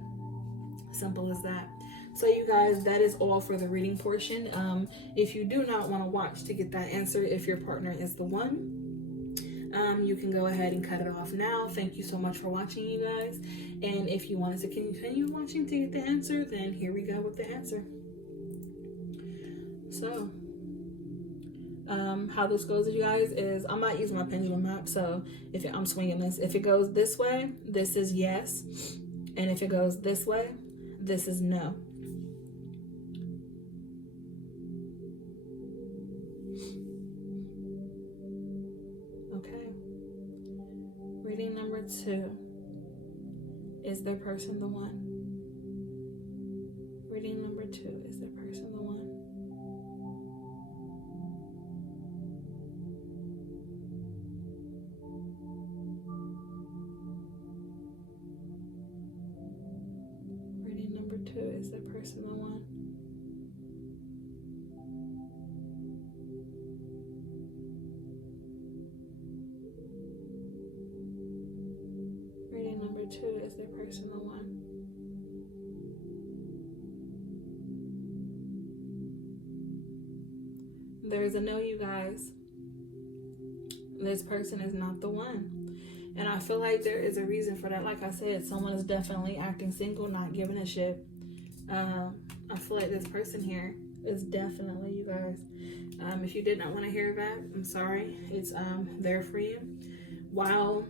Simple as that. So you guys, that is all for the reading portion. If you do not want to watch to get that answer, if your partner is the one, you can go ahead and cut it off now. Thank you so much for watching, you guys. And if you wanted to continue watching to get the answer, then here we go with the answer. So, how this goes, you guys, is I'm not using my pendulum map, so I'm swinging this. If it goes this way, this is yes. And if it goes this way, this is no. Okay. Reading number 2. Is their person the one? Reading number 2. Is their person the one? Reading number 2. Is their person the one? Reading number 2. Is their person the one? There's a no, you guys. This person is not the one. And I feel like there is a reason for that. Like I said, someone is definitely acting single, not giving a shit. I feel like this person here is definitely, you guys. If you did not want to hear that, I'm sorry. It's there for you. While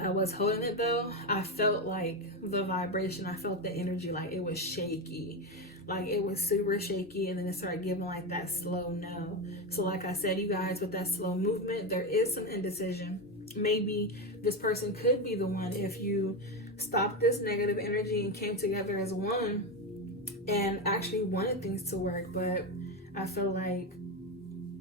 I was holding it though, I felt like the vibration, I felt the energy, like it was shaky. Like it was super shaky, and then it started giving like that slow no. So like I said, you guys, with that slow movement, there is some indecision. Maybe this person could be the one if you stopped this negative energy and came together as one and actually wanted things to work. But I feel like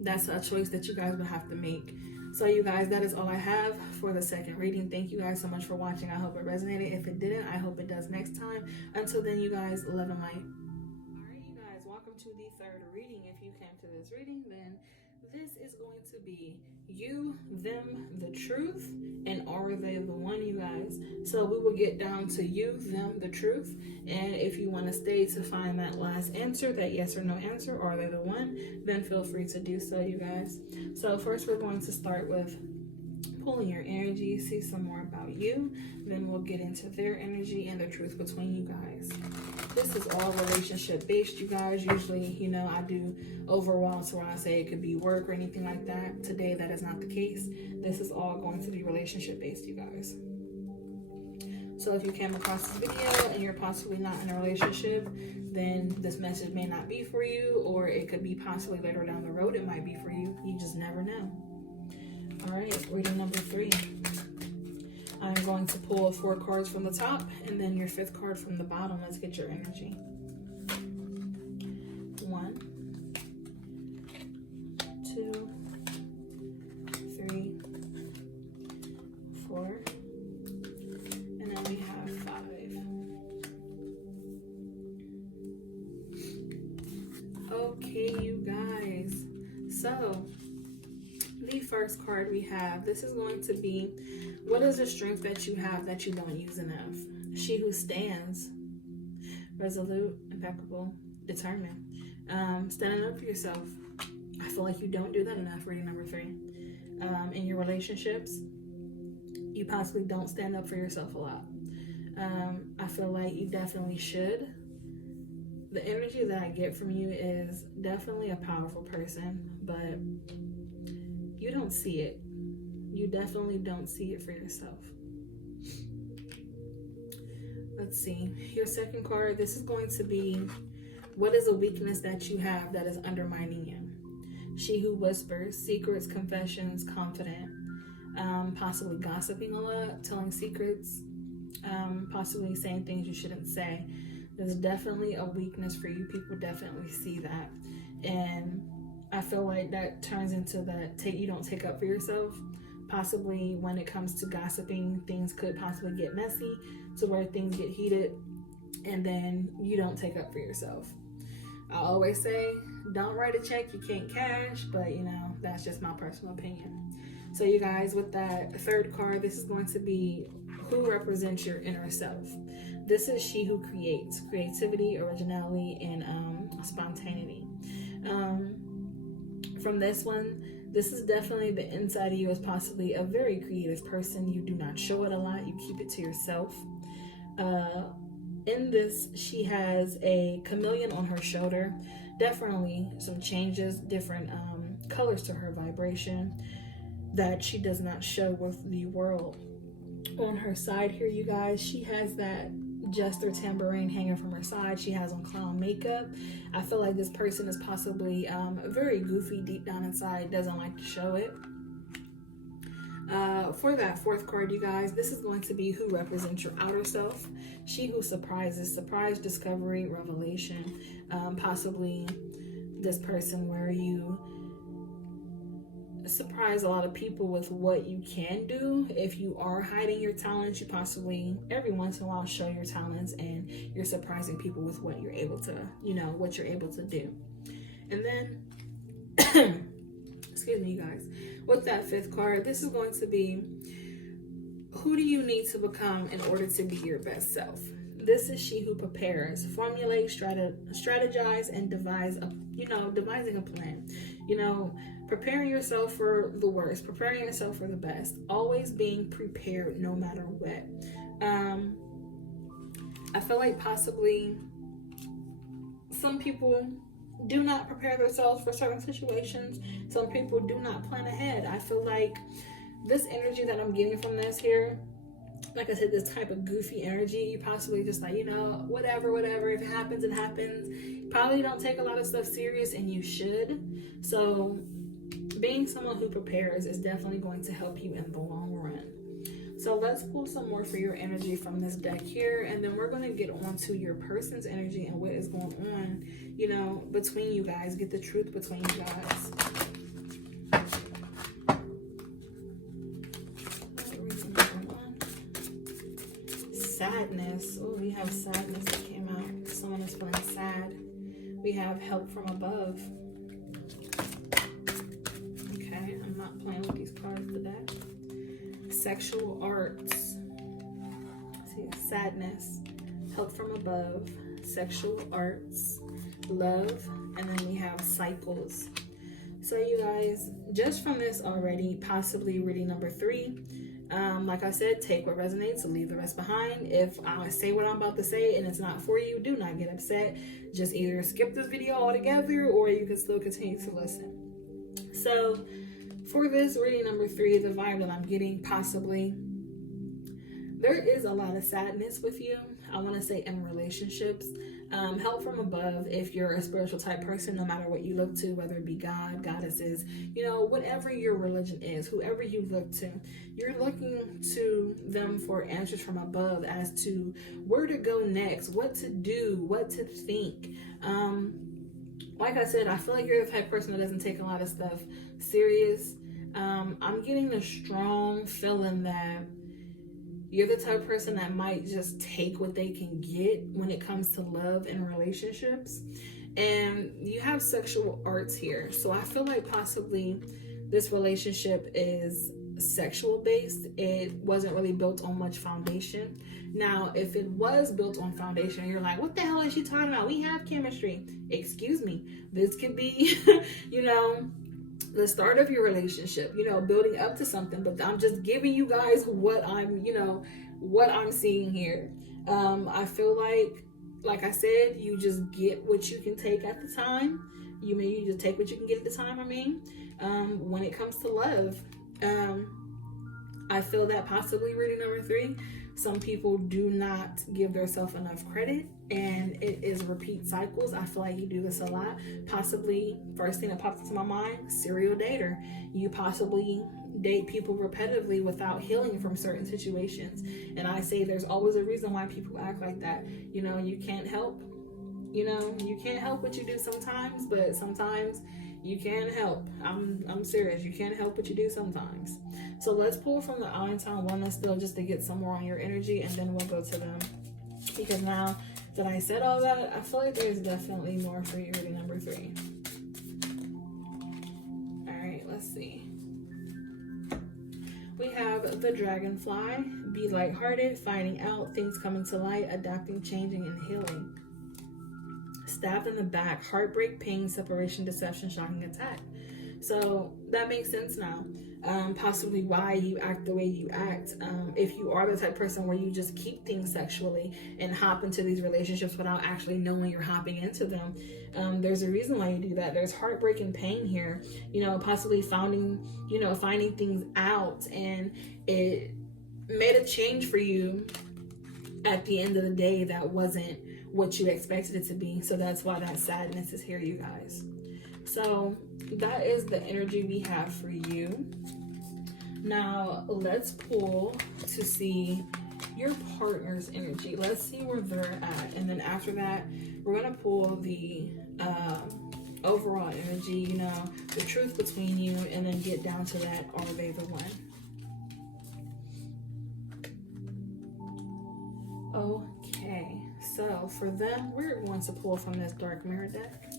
that's a choice that you guys would have to make. So you guys, that is all I have for the second reading. Thank you guys so much for watching. I hope it resonated. If it didn't, I hope it does next time. Until then, you guys, love and light. All right, you guys, welcome to the third reading. If you came to this reading, then this is going to be you, them, the truth, and are they the one, you guys? So we will get down to you, them, the truth. And if you want to stay to find that last answer, that yes or no answer, are they the one, then feel free to do so, you guys. So first we're going to start with pulling your energy, see some more about you. Then we'll get into their energy and the truth between you guys. This is all relationship based, you guys. Usually, you know, I do overall, so when I say it could be work or anything like that, today that is not the case. This is all going to be relationship based, you guys. So if you came across this video and you're possibly not in a relationship, then this message may not be for you, or it could be possibly later down the road it might be for you. You just never know. All right, reading number 3. I'm going to pull 4 cards from the top and then your 5th card from the bottom. Let's get your energy. 1, 2, 3, 4, and then we have 5. Okay, you guys. So, the first card we have, this is going to be, what is the strength that you have that you don't use enough? She who stands, resolute, impeccable, determined, standing up for yourself. I feel like you don't do that enough, reading number 3. In your relationships, you possibly don't stand up for yourself a lot. I feel like you definitely should. The energy that I get from you is definitely a powerful person, but you don't see it. You definitely don't see it for yourself. Let's see. Your second card, this is going to be, what is a weakness that you have that is undermining you? She who whispers, secrets, confessions, confident, possibly gossiping a lot, telling secrets, possibly saying things you shouldn't say. There's definitely a weakness for you. People definitely see that. And I feel like that turns into that you don't take up for yourself. Possibly when it comes to gossiping, things could possibly get messy to where things get heated and then you don't take up for yourself. I always say, don't write a check you can't cash, but that's just my personal opinion. So you guys, with that 3rd card, this is going to be who represents your inner self. This is she who creates, creativity, originality, and spontaneity. From this one, this is definitely the inside of you is possibly a very creative person. You do not show it a lot. You keep it to yourself. In this, she has a chameleon on her shoulder. Definitely some changes, different colors to her vibration that she does not show with the world. On her side here, you guys, she has that jester tambourine hanging from her side. She has on clown makeup. I feel like this person is possibly very goofy deep down inside, doesn't like to show it. For that 4th card, you guys, this is going to be who represents your outer self. She who surprises, surprise, discovery, revelation. Possibly this person where you surprise a lot of people with what you can do. If you are hiding your talents, you possibly every once in a while show your talents and you're surprising people with what you're able to, what you're able to do. And then excuse me, you guys, with that 5th card, this is going to be who do you need to become in order to be your best self? This is she who prepares, formulates, strategize, and devising a plan. Preparing yourself for the worst, preparing yourself for the best, always being prepared no matter what. I feel like possibly some people do not prepare themselves for certain situations. Some people do not plan ahead. I feel like this energy that I'm getting from this here, like I said, this type of goofy energy, you possibly just like, whatever, if it happens, it happens. You probably don't take a lot of stuff serious, and you should. So being someone who prepares is definitely going to help you in the long run. So let's pull some more for your energy from this deck here, and then we're going to get on to your person's energy and what is going on, between you guys. Get the truth between you guys. Sadness. Oh, we have sadness that came out. Someone is feeling sad. We have help from above. Okay, I'm not playing with these cards today. Sexual arts. See, sadness, help from above, sexual arts, love, and then we have cycles. So you guys, just from this already, possibly reading number 3. Like I said, take what resonates and leave the rest behind. If I say what I'm about to say and it's not for you, do not get upset. Just either skip this video altogether or you can still continue to listen. So for this reading number 3, the vibe that I'm getting, possibly there is a lot of sadness with you. I want to say in relationships. help from above. If you're a spiritual type person, no matter what you look to, whether it be God, goddesses, you know, whatever your religion is, whoever you look to, you're looking to them for answers from above as to where to go next, what to do, what to think. Like I said, I feel like you're the type of person that doesn't take a lot of stuff serious. I'm getting the strong feeling that you're the type of person that might just take what they can get when it comes to love and relationships. And you have sexual arts here. So I feel like possibly this relationship is sexual based. It wasn't really built on much foundation. Now, if it was built on foundation, you're like, what the hell is she talking about? We have chemistry. Excuse me. This could be, you know, the start of your relationship, you know, building up to something. But I'm just giving you guys what I'm, you know, what I'm seeing here. I feel like I said, you just get what you can take at the time. You just take what you can get at the time. When it comes to love, I feel that possibly reading number 3, some people do not give themselves enough credit, and it is repeat cycles. I feel like you do this a lot. Possibly, first thing that pops into my mind, serial dater. You possibly date people repetitively without healing from certain situations. And I say there's always a reason why people act like that. You know, you can't help. You know, you can't help what you do sometimes, but sometimes you can help. I'm serious. You can't help what you do sometimes. So let's pull from the Untitled Oneness still, just to get some more on your energy, and then we'll go to them. Because now that I said all that, I feel like there's definitely more for you. Reading number 3. All right, let's see. We have the Dragonfly. Be lighthearted, finding out, things coming to light, adapting, changing, and healing. Stabbed in the back, heartbreak, pain, separation, deception, shocking attack. So that makes sense now. Possibly why you act the way you act. If you are the type of person where you just keep things sexually and hop into these relationships without actually knowing you're hopping into them, there's a reason why you do that. There's heartbreak and pain here. You know, possibly finding things out, and it made a change for you at the end of the day that wasn't what you expected it to be. So that's why that sadness is here, you guys. So that is the energy we have for you. Now let's pull to see your partner's energy. Let's see where they're at, and then after that we're gonna pull the overall energy, you know, the truth between you, and then get down to that, are they the one? Okay, so for them, we're going to pull from this dark mirror deck.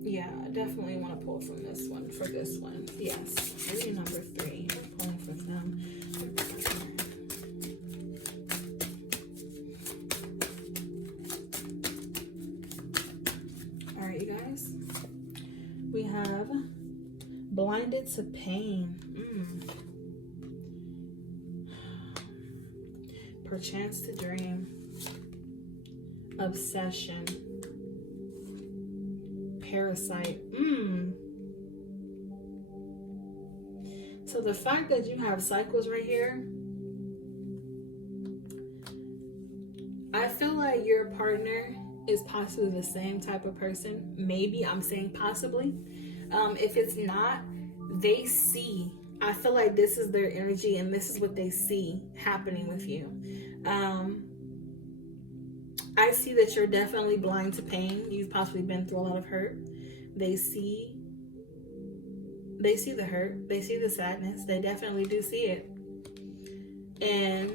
Yeah, I definitely want to pull from this one for this one. Yes, reading number 3. We're pulling for them. All right, you guys. We have blinded to pain. Perchance to dream. Obsession. Parasite. So the fact that you have cycles right here, I feel like your partner is possibly the same type of person. Maybe, I'm saying possibly. If it's not, they see. I feel like this is their energy, and this is what they see happening with you. I see that you're definitely blind to pain. You've possibly been through a lot of hurt. They see the hurt. They see the sadness. They definitely do see it. And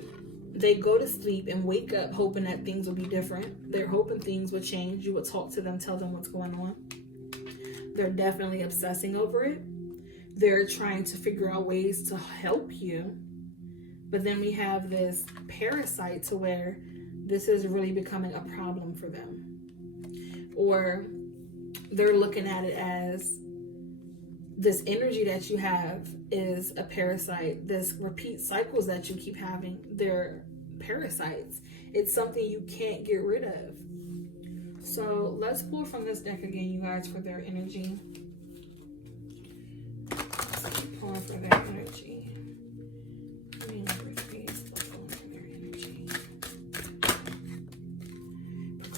they go to sleep and wake up hoping that things will be different. They're hoping things will change. You will talk to them, tell them what's going on. They're definitely obsessing over it. They're trying to figure out ways to help you. But then we have this parasite to where this is really becoming a problem for them. Or they're looking at it as this energy that you have is a parasite. This repeat cycles that you keep having, they're parasites. It's something you can't get rid of. So let's pull from this deck again, you guys, for their energy. Pulling for their energy. Number 3 is pulling for their energy.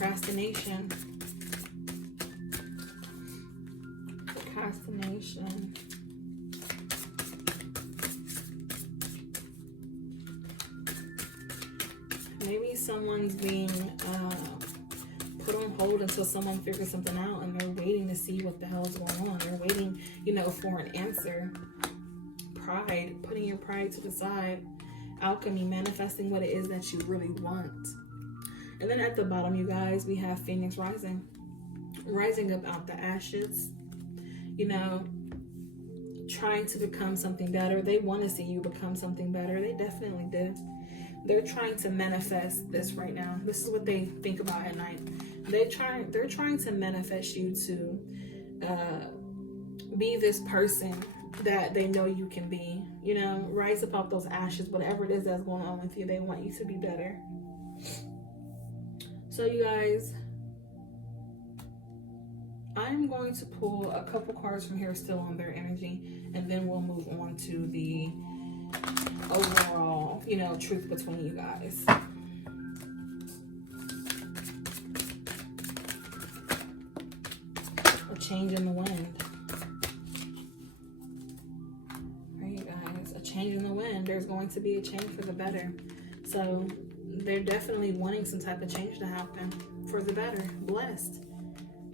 Procrastination. Procrastination. Maybe someone's being put on hold until someone figures something out, and they're waiting to see what the hell is going on. They're waiting, for an answer. Pride, putting your pride to the side. Alchemy, manifesting what it is that you really want. And then at the bottom, you guys, we have Phoenix rising. Rising up out the ashes. Trying to become something better. They want to see you become something better. They definitely do. They're trying to manifest this right now. This is what they think about at night. They're trying to manifest you to be this person that they know you can be. Rise up out those ashes. Whatever it is that's going on with you, they want you to be better. So you guys, I'm going to pull a couple cards from here still on their energy, and then we'll move on to the overall, truth between you guys. A change in the wind. All right, you guys, a change in the wind. There's going to be a change for the better. So they're definitely wanting some type of change to happen for the better. Blessed.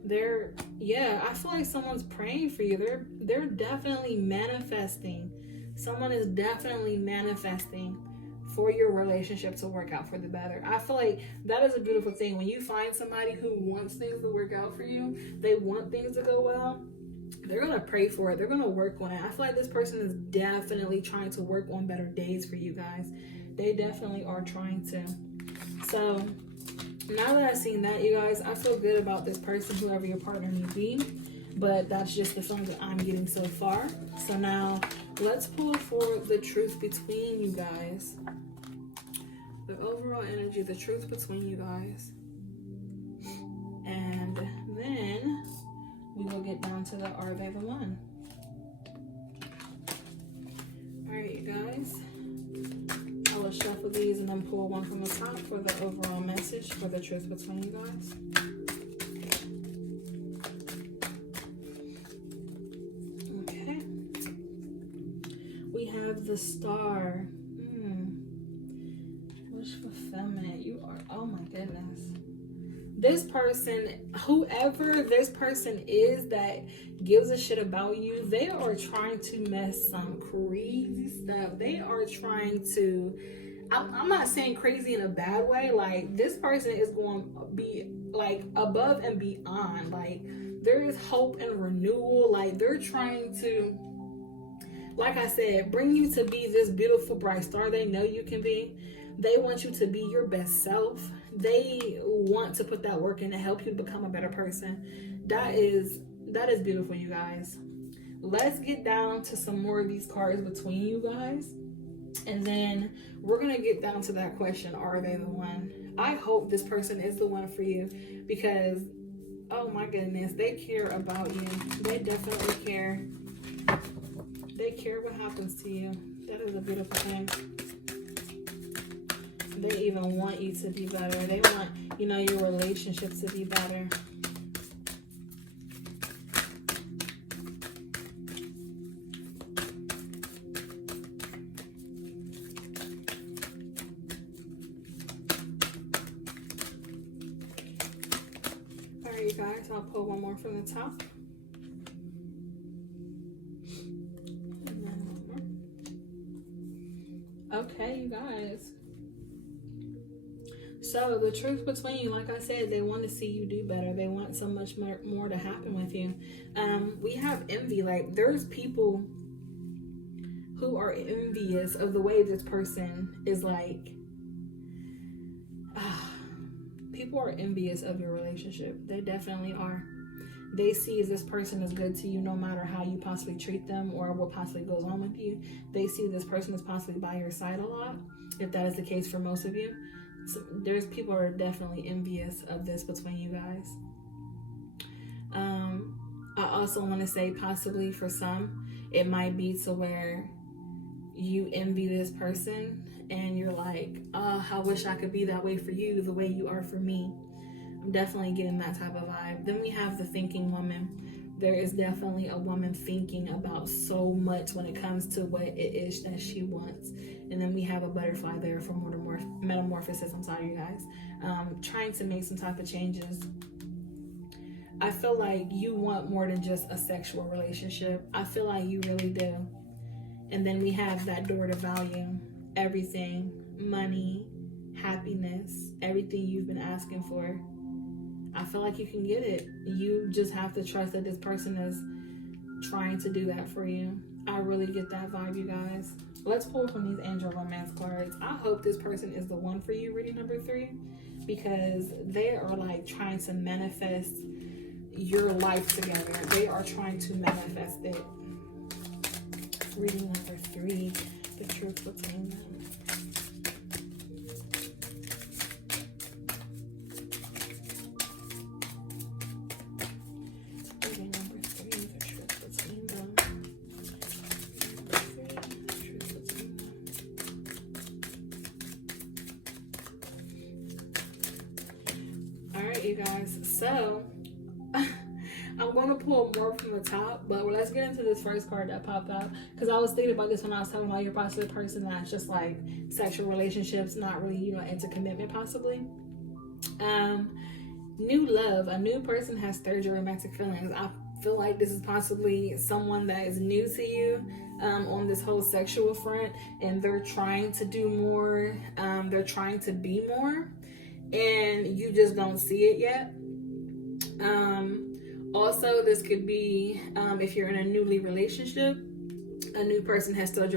I feel like someone's praying for you. They're definitely manifesting. Someone is definitely manifesting for your relationship to work out for the better. I feel like that is a beautiful thing. When you find somebody who wants things to work out for you, they want things to go well, they're going to pray for it. They're going to work on it. I feel like this person is definitely trying to work on better days for you guys. They definitely are trying to. So now that I've seen that, you guys, I feel good about this person, whoever your partner may be. But that's just the feeling that I'm getting so far. So now let's pull for the truth between you guys. The overall energy, the truth between you guys. And then we will get down to the are they the one? Alright, you guys. I will shuffle these and then pull one from the top for the overall message for the truth between you guys. Okay. We have the star. Wish fulfillment. You are, oh my goodness. This person, whoever this person is that gives a shit about you, they are trying to mess some crazy stuff. They are trying to, I'm not saying crazy in a bad way. Like, this person is going to be like above and beyond. Like, there is hope and renewal. Like, they're trying to, like I said, bring you to be this beautiful bright star they know you can be. They want you to be your best self. They want to put that work in to help you become a better person. That is beautiful, you guys. Let's get down to some more of these cards between you guys. And then we're going to get down to that question, are they the one? I hope this person is the one for you, because, oh my goodness, they care about you. They definitely care. They care what happens to you. That is a beautiful thing. They even want you to be better. They want, your relationships to be better. All right, you guys, I'll pull one more from the top. Okay, you guys. So the truth between you, like I said, they want to see you do better. They want so much more to happen with you. We have envy. Like, there's people who are envious of the way this person is like. People are envious of your relationship. They definitely are. They see this person is good to you no matter how you possibly treat them or what possibly goes on with you. They see this person is possibly by your side a lot, if that is the case for most of you. So there's people who are definitely envious of this between you guys. I also want to say possibly for some, it might be to where you envy this person and you're like, oh, I wish I could be that way for you the way you are for me. Definitely getting that type of vibe. Then we have the thinking woman. There is definitely a woman thinking about so much when it comes to what it is that she wants. And then we have a butterfly there for metamorphosis. I'm sorry, you guys. Trying to make some type of changes. I feel like you want more than just a sexual relationship. I feel like you really do. And then we have that door to value. Everything, money, happiness, everything you've been asking for. I feel like you can get it. You just have to trust that this person is trying to do that for you. I really get that vibe, you guys. Let's pull from these angel romance cards. I hope this person is the one for you, reading number 3, because they are like trying to manifest your life together. They are trying to manifest it. Reading number 3, the truth between them. You guys, so I'm going to pull more from the top, but let's get into this first card that popped out, because I was thinking about this when I was talking about you're possibly a person that's just like sexual relationships, not really, you know, into commitment possibly. New love. A new person has stirred your romantic feelings. I feel like this is possibly someone that is new to you on this whole sexual front, and they're trying to do more. They're trying to be more, and you just don't see it yet. Also, this could be if you're in a newly relationship, a new person has stirred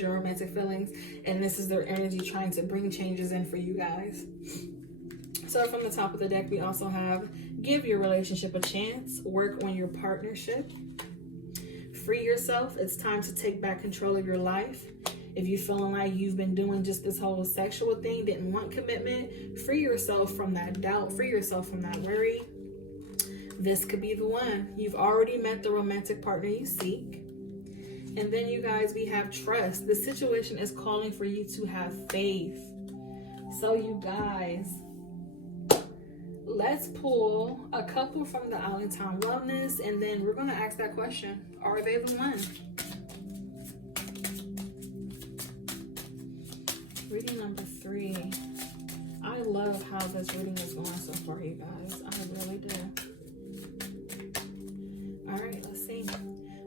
your romantic feelings, and this is their energy trying to bring changes in for you guys. So from the top of the deck, we also have give your relationship a chance, work on your partnership, free yourself. It's time to take back control of your life. If you're feeling like you've been doing just this whole sexual thing, didn't want commitment, free yourself from that doubt, free yourself from that worry. This could be the one. You've already met the romantic partner you seek. And then you guys, we have trust. The situation is calling for you to have faith. So you guys, let's pull a couple from the Allentown Wellness, and then we're going to ask that question. Are they the one? Reading number 3. I love how this reading is going so far, you guys. I really do. All right, let's see.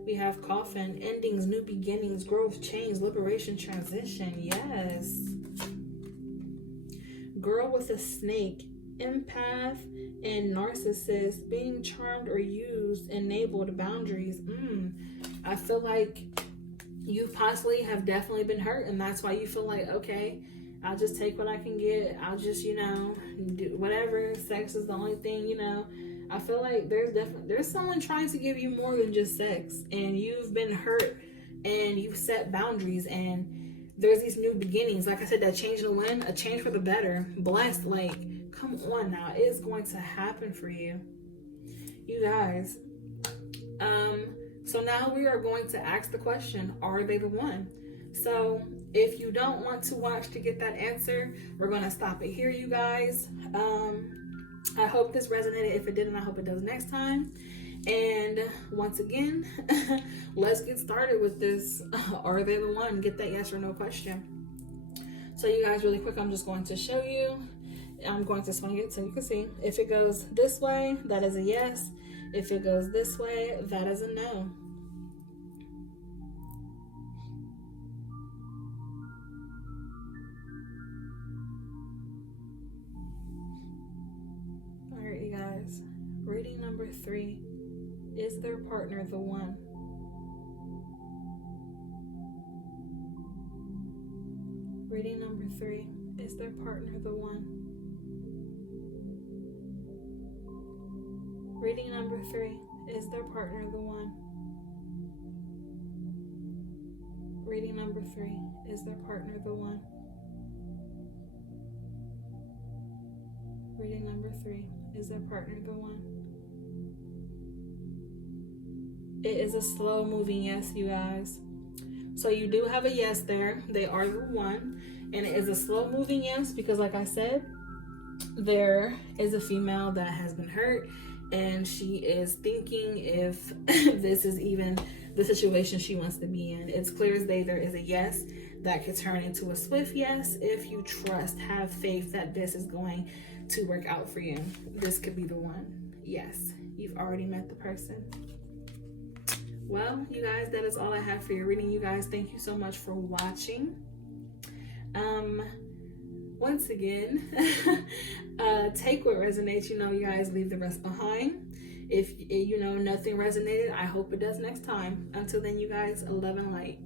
We have coffin, endings, new beginnings, growth, change, liberation, transition. Yes. Girl with a snake, empath, and narcissist, being charmed or used, enabled, boundaries. I feel like you possibly have definitely been hurt, and that's why you feel like, okay, I'll just take what I can get. I'll just, you know, do whatever. Sex is the only thing, you know. I feel like there's someone trying to give you more than just sex, and you've been hurt, and you've set boundaries, and there's these new beginnings. Like I said, that change in the wind, a change for the better. Blessed, like, come on now. It's going to happen for you. You guys. So now we are going to ask the question, are they the one? So if you don't want to watch to get that answer, we're going to stop it here, you guys. I hope this resonated. If it didn't, I hope it does next time. And once again, let's get started with this. Are they the one? Get that yes or no question. So you guys, really quick, I'm just going to show you. I'm going to swing it so you can see. If it goes this way, that is a yes. If it goes this way, that is a no. All right, you guys. Reading number 3. Is their partner the one? Reading number 3. Is their partner the one? Reading number 3. Is their partner the one? Reading number 3. Is their partner the one? Reading number 3. Is their partner the one? It is a slow moving yes, you guys. So you do have a yes there. They are the one. And it is a slow moving yes because, like I said, there is a female that has been hurt, and she is thinking if this is even the situation she wants to be in. It's clear as day there is a yes that could turn into a swift yes if you trust, have faith that this is going to work out for you. This could be the one. Yes, you've already met the person. Well, you guys, that is all I have for your reading. You guys, thank you so much for watching. Once again, take what resonates. You guys, leave the rest behind. If nothing resonated, I hope it does next time. Until then, you guys, love and light.